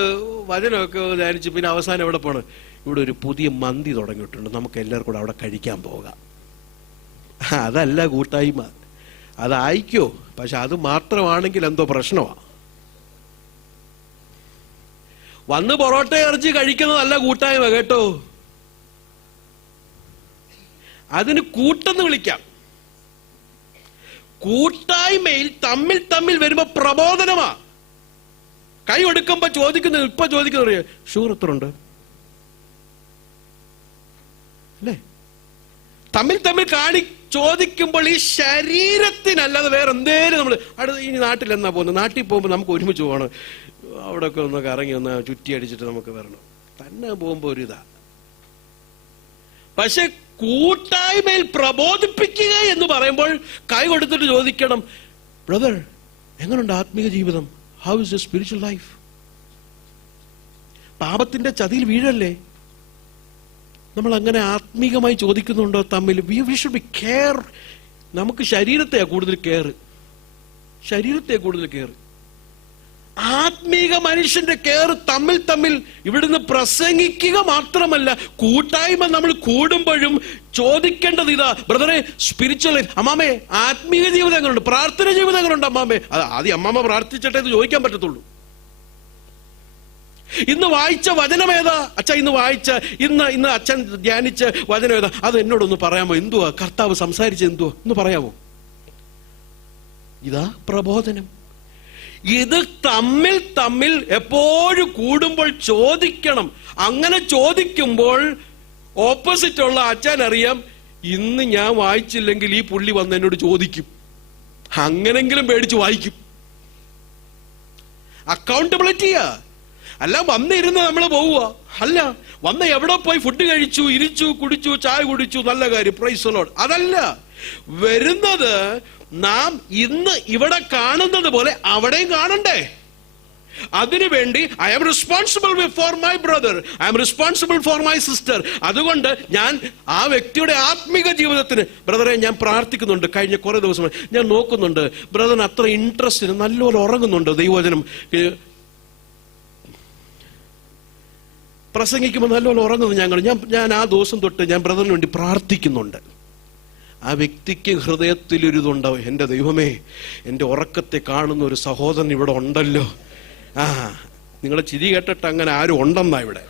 വചനമൊക്കെ ധ്യാനിച്ച് പിന്നെ അവസാനം എവിടെ പോണം? ഇവിടെ ഒരു പുതിയ മന്തി തുടങ്ങിയിട്ടുണ്ട്, നമുക്ക് എല്ലാവർക്കും കൂടെ അവിടെ കഴിക്കാൻ പോകാം. അതല്ല കൂട്ടായ്മ. അതായിക്കോ, പക്ഷെ അത് മാത്രമാണെങ്കിൽ എന്തോ പ്രശ്നമാണ്. വന്ന് പൊറോട്ട ഇറച്ചി കഴിക്കുന്നതല്ല കൂട്ടായ്മ, കേട്ടോ. അതിന് കൂട്ടെന്ന് വിളിക്കാം. കൂട്ടായ്മയിൽ തമ്മിൽ വരുമ്പോ പ്രബോധനമാ. കൈ എടുക്കുമ്പോ ചോദിക്കുന്നത്, ഇപ്പൊ ചോദിക്കുന്നത് ഷൂർ എത്ര ഉണ്ട് അല്ലേ? തമ്മിൽ ചോദിക്കുമ്പോൾ ഈ ശരീരത്തിനല്ലാതെ വേറെ എന്തേലും നമ്മൾ ഇനി നാട്ടിൽ എന്നാ പോകുന്നത്, നാട്ടിൽ പോകുമ്പോൾ നമുക്ക് ഒരുമിച്ച് പോകണം, അവിടെയൊക്കെ ഒന്ന് കറങ്ങി ഒന്ന് ചുറ്റി അടിച്ചിട്ട് നമുക്ക് വരണം, തന്നെ പോകുമ്പോൾ ഒരു ഇതാ. പക്ഷെ കൂട്ടായ്മയിൽ പ്രബോധിപ്പിക്കുക എന്ന് പറയുമ്പോൾ കൈ കൊടുത്തിട്ട് ചോദിക്കണം, ബ്രദർ എങ്ങനെയുണ്ട് ആത്മീയ ജീവിതം, how is your spiritual life? പാപത്തിന്റെ ചതിയിൽ വീഴല്ലേ? നമ്മൾ അങ്ങനെ ആത്മീകമായി ചോദിക്കുന്നുണ്ടോ തമ്മിൽ? We should be care. നമുക്ക് ശരീരത്തെയാ കൂടുതൽ കെയർ, ശരീരത്തെയാ കൂടുതൽ കെയർ. ആത്മീക മനുഷ്യന്റെ കെയർ തമ്മിൽ ഇവിടുന്ന് പ്രസംഗിക്കുക മാത്രമല്ല, കൂട്ടായ്മ നമ്മൾ കൂടുമ്പോഴും ചോദിക്കേണ്ടത് ഇതാ, ബ്രദറെ സ്പിരിച്വൽ ലൈഫ്, അമ്മാമേ ആത്മീയ ജീവിതം എങ്ങനെയുണ്ട്, പ്രാർത്ഥന ജീവിതം എങ്ങനെയുണ്ട് അമ്മാമേ? ആദ്യം അമ്മാമ പ്രാർത്ഥിച്ചിട്ടേ ഇത് ചോദിക്കാൻ പറ്റത്തുള്ളൂ. ഇന്ന് വായിച്ച വചനം ഏതാ അച്ഛാ? ഇന്ന് അച്ഛൻ ധ്യാനിച്ച വചനം ഏതാ? അത് എന്നോടൊന്ന് പറയാമോ? എന്തുവാ കർത്താവ് സംസാരിച്ച, എന്തുവാ ഒന്ന് പറയാമോ? ഇതാ പ്രബോധനം. ഇത് തമ്മിൽ എപ്പോഴും കൂടുമ്പോൾ ചോദിക്കണം. അങ്ങനെ ചോദിക്കുമ്പോൾ ഓപ്പോസിറ്റ് ഉള്ള അച്ഛൻ അറിയാം, ഇന്ന് ഞാൻ വായിച്ചില്ലെങ്കിൽ ഈ പുള്ളി വന്ന് എന്നോട് ചോദിക്കും, അങ്ങനെങ്കിലും പേടിച്ച് വായിക്കും. അക്കൗണ്ടബിലിറ്റിയാ. അല്ല വന്നിരുന്ന് നമ്മൾ പോവുക, അല്ല വന്ന് എവിടെ പോയി ഫുഡ് കഴിച്ചു, ഇരിച്ചു, കുടിച്ചു, ചായ കുടിച്ചു, നല്ല കാര്യം, പ്രൈസ് ദി ലോർഡ്. അതല്ല വരുന്നത്. നാം ഇന്ന് ഇവിടെ കാണുന്നത് പോലെ അവിടെയും കാണണ്ടേ? അതിനുവേണ്ടി I am responsible for my brother, I am responsible for my sister. അതുകൊണ്ട് ഞാൻ ആ വ്യക്തിയുടെ ആത്മീക ജീവിതത്തിന്, ബ്രദറെ ഞാൻ പ്രാർത്ഥിക്കുന്നുണ്ട്. കഴിഞ്ഞ കുറെ ദിവസം ഞാൻ നോക്കുന്നുണ്ട്, ബ്രദറിന് അത്ര ഇൻട്രസ്റ്റ്, നല്ലപോലെ ഉറങ്ങുന്നുണ്ട്, ദൈവവചനം പ്രസംഗിക്കുമ്പോൾ നല്ലപോലെ ഉറങ്ങുന്നു. ഞാൻ ആ ദിവസം തൊട്ട് ഞാൻ ബ്രദറിന് വേണ്ടി പ്രാർത്ഥിക്കുന്നുണ്ട്. ആ വ്യക്തിക്ക് ഹൃദയത്തിലൊരിതുണ്ടാവും, എൻ്റെ ദൈവമേ എൻ്റെ ഉറക്കത്തെ കാണുന്ന ഒരു സഹോദരൻ ഇവിടെ ഉണ്ടല്ലോ. നിങ്ങളെ ചിരി കേട്ടിട്ട് അങ്ങനെ ആരും ഉണ്ടെന്നാ ഇവിടെ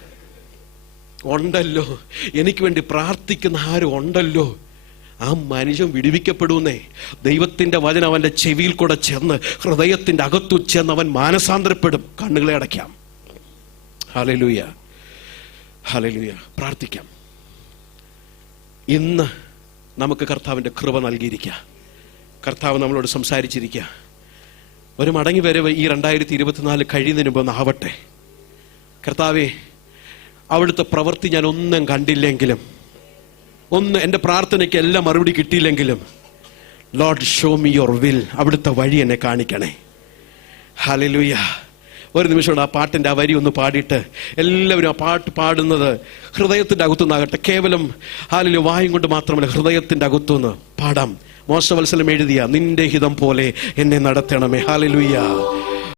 ഉണ്ടല്ലോ, എനിക്ക് വേണ്ടി പ്രാർത്ഥിക്കുന്ന ആരും ഉണ്ടല്ലോ. ആ മനുഷ്യൻ വിടുവിക്കപ്പെടുന്നേ. ദൈവത്തിന്റെ വചനം അവന്റെ ചെവിയിൽ കൂടെ ചെന്ന് ഹൃദയത്തിന്റെ അകത്തു ചെന്ന് അവൻ മാനസാന്തരപ്പെടും. കണ്ണുകളെ അടയ്ക്കാം. Hallelujah, hallelujah. പ്രാർത്ഥിക്കാം. ഇന്ന് നമുക്ക് കർത്താവിന്റെ കൃപ നൽകിയിരിക്കുക. കർത്താവ് നമ്മളോട് സംസാരിച്ചിരിക്കുക. ഒരു മടങ്ങി വരവ് ഈ 2024 കഴിയുന്നതിന് മുമ്പ് ഒന്നാവട്ടെ. കർത്താവേ, അവിടുത്തെ പ്രവൃത്തി ഞാൻ ഒന്നും കണ്ടില്ലെങ്കിലും, എൻ്റെ പ്രാർത്ഥനയ്ക്ക് എല്ലാം മറുപടി കിട്ടിയില്ലെങ്കിലും, Lord show me your will, അവിടുത്തെ വഴി എന്നെ കാണിക്കണേ. ഹല്ലേലൂയ. ഒരു നിമിഷം ആ പാട്ടിന്റെ ആ വരി ഒന്ന് പാടിയിട്ട് എല്ലാവരും ആ പാട്ട് പാടുന്നത് ഹൃദയത്തിന്റെ അകത്തുനിന്നാകട്ടെ. കേവലം ഹല്ലേലൂയ വായും കൊണ്ട് മാത്രമല്ല, ഹൃദയത്തിന്റെ അകത്തുനിന്ന് പാടാം. മോശവത്സലം എഴുതിയ നിന്റെ ഹിതം പോലെ എന്നെ നടത്തണമേ. ഹല്ലേലൂയ.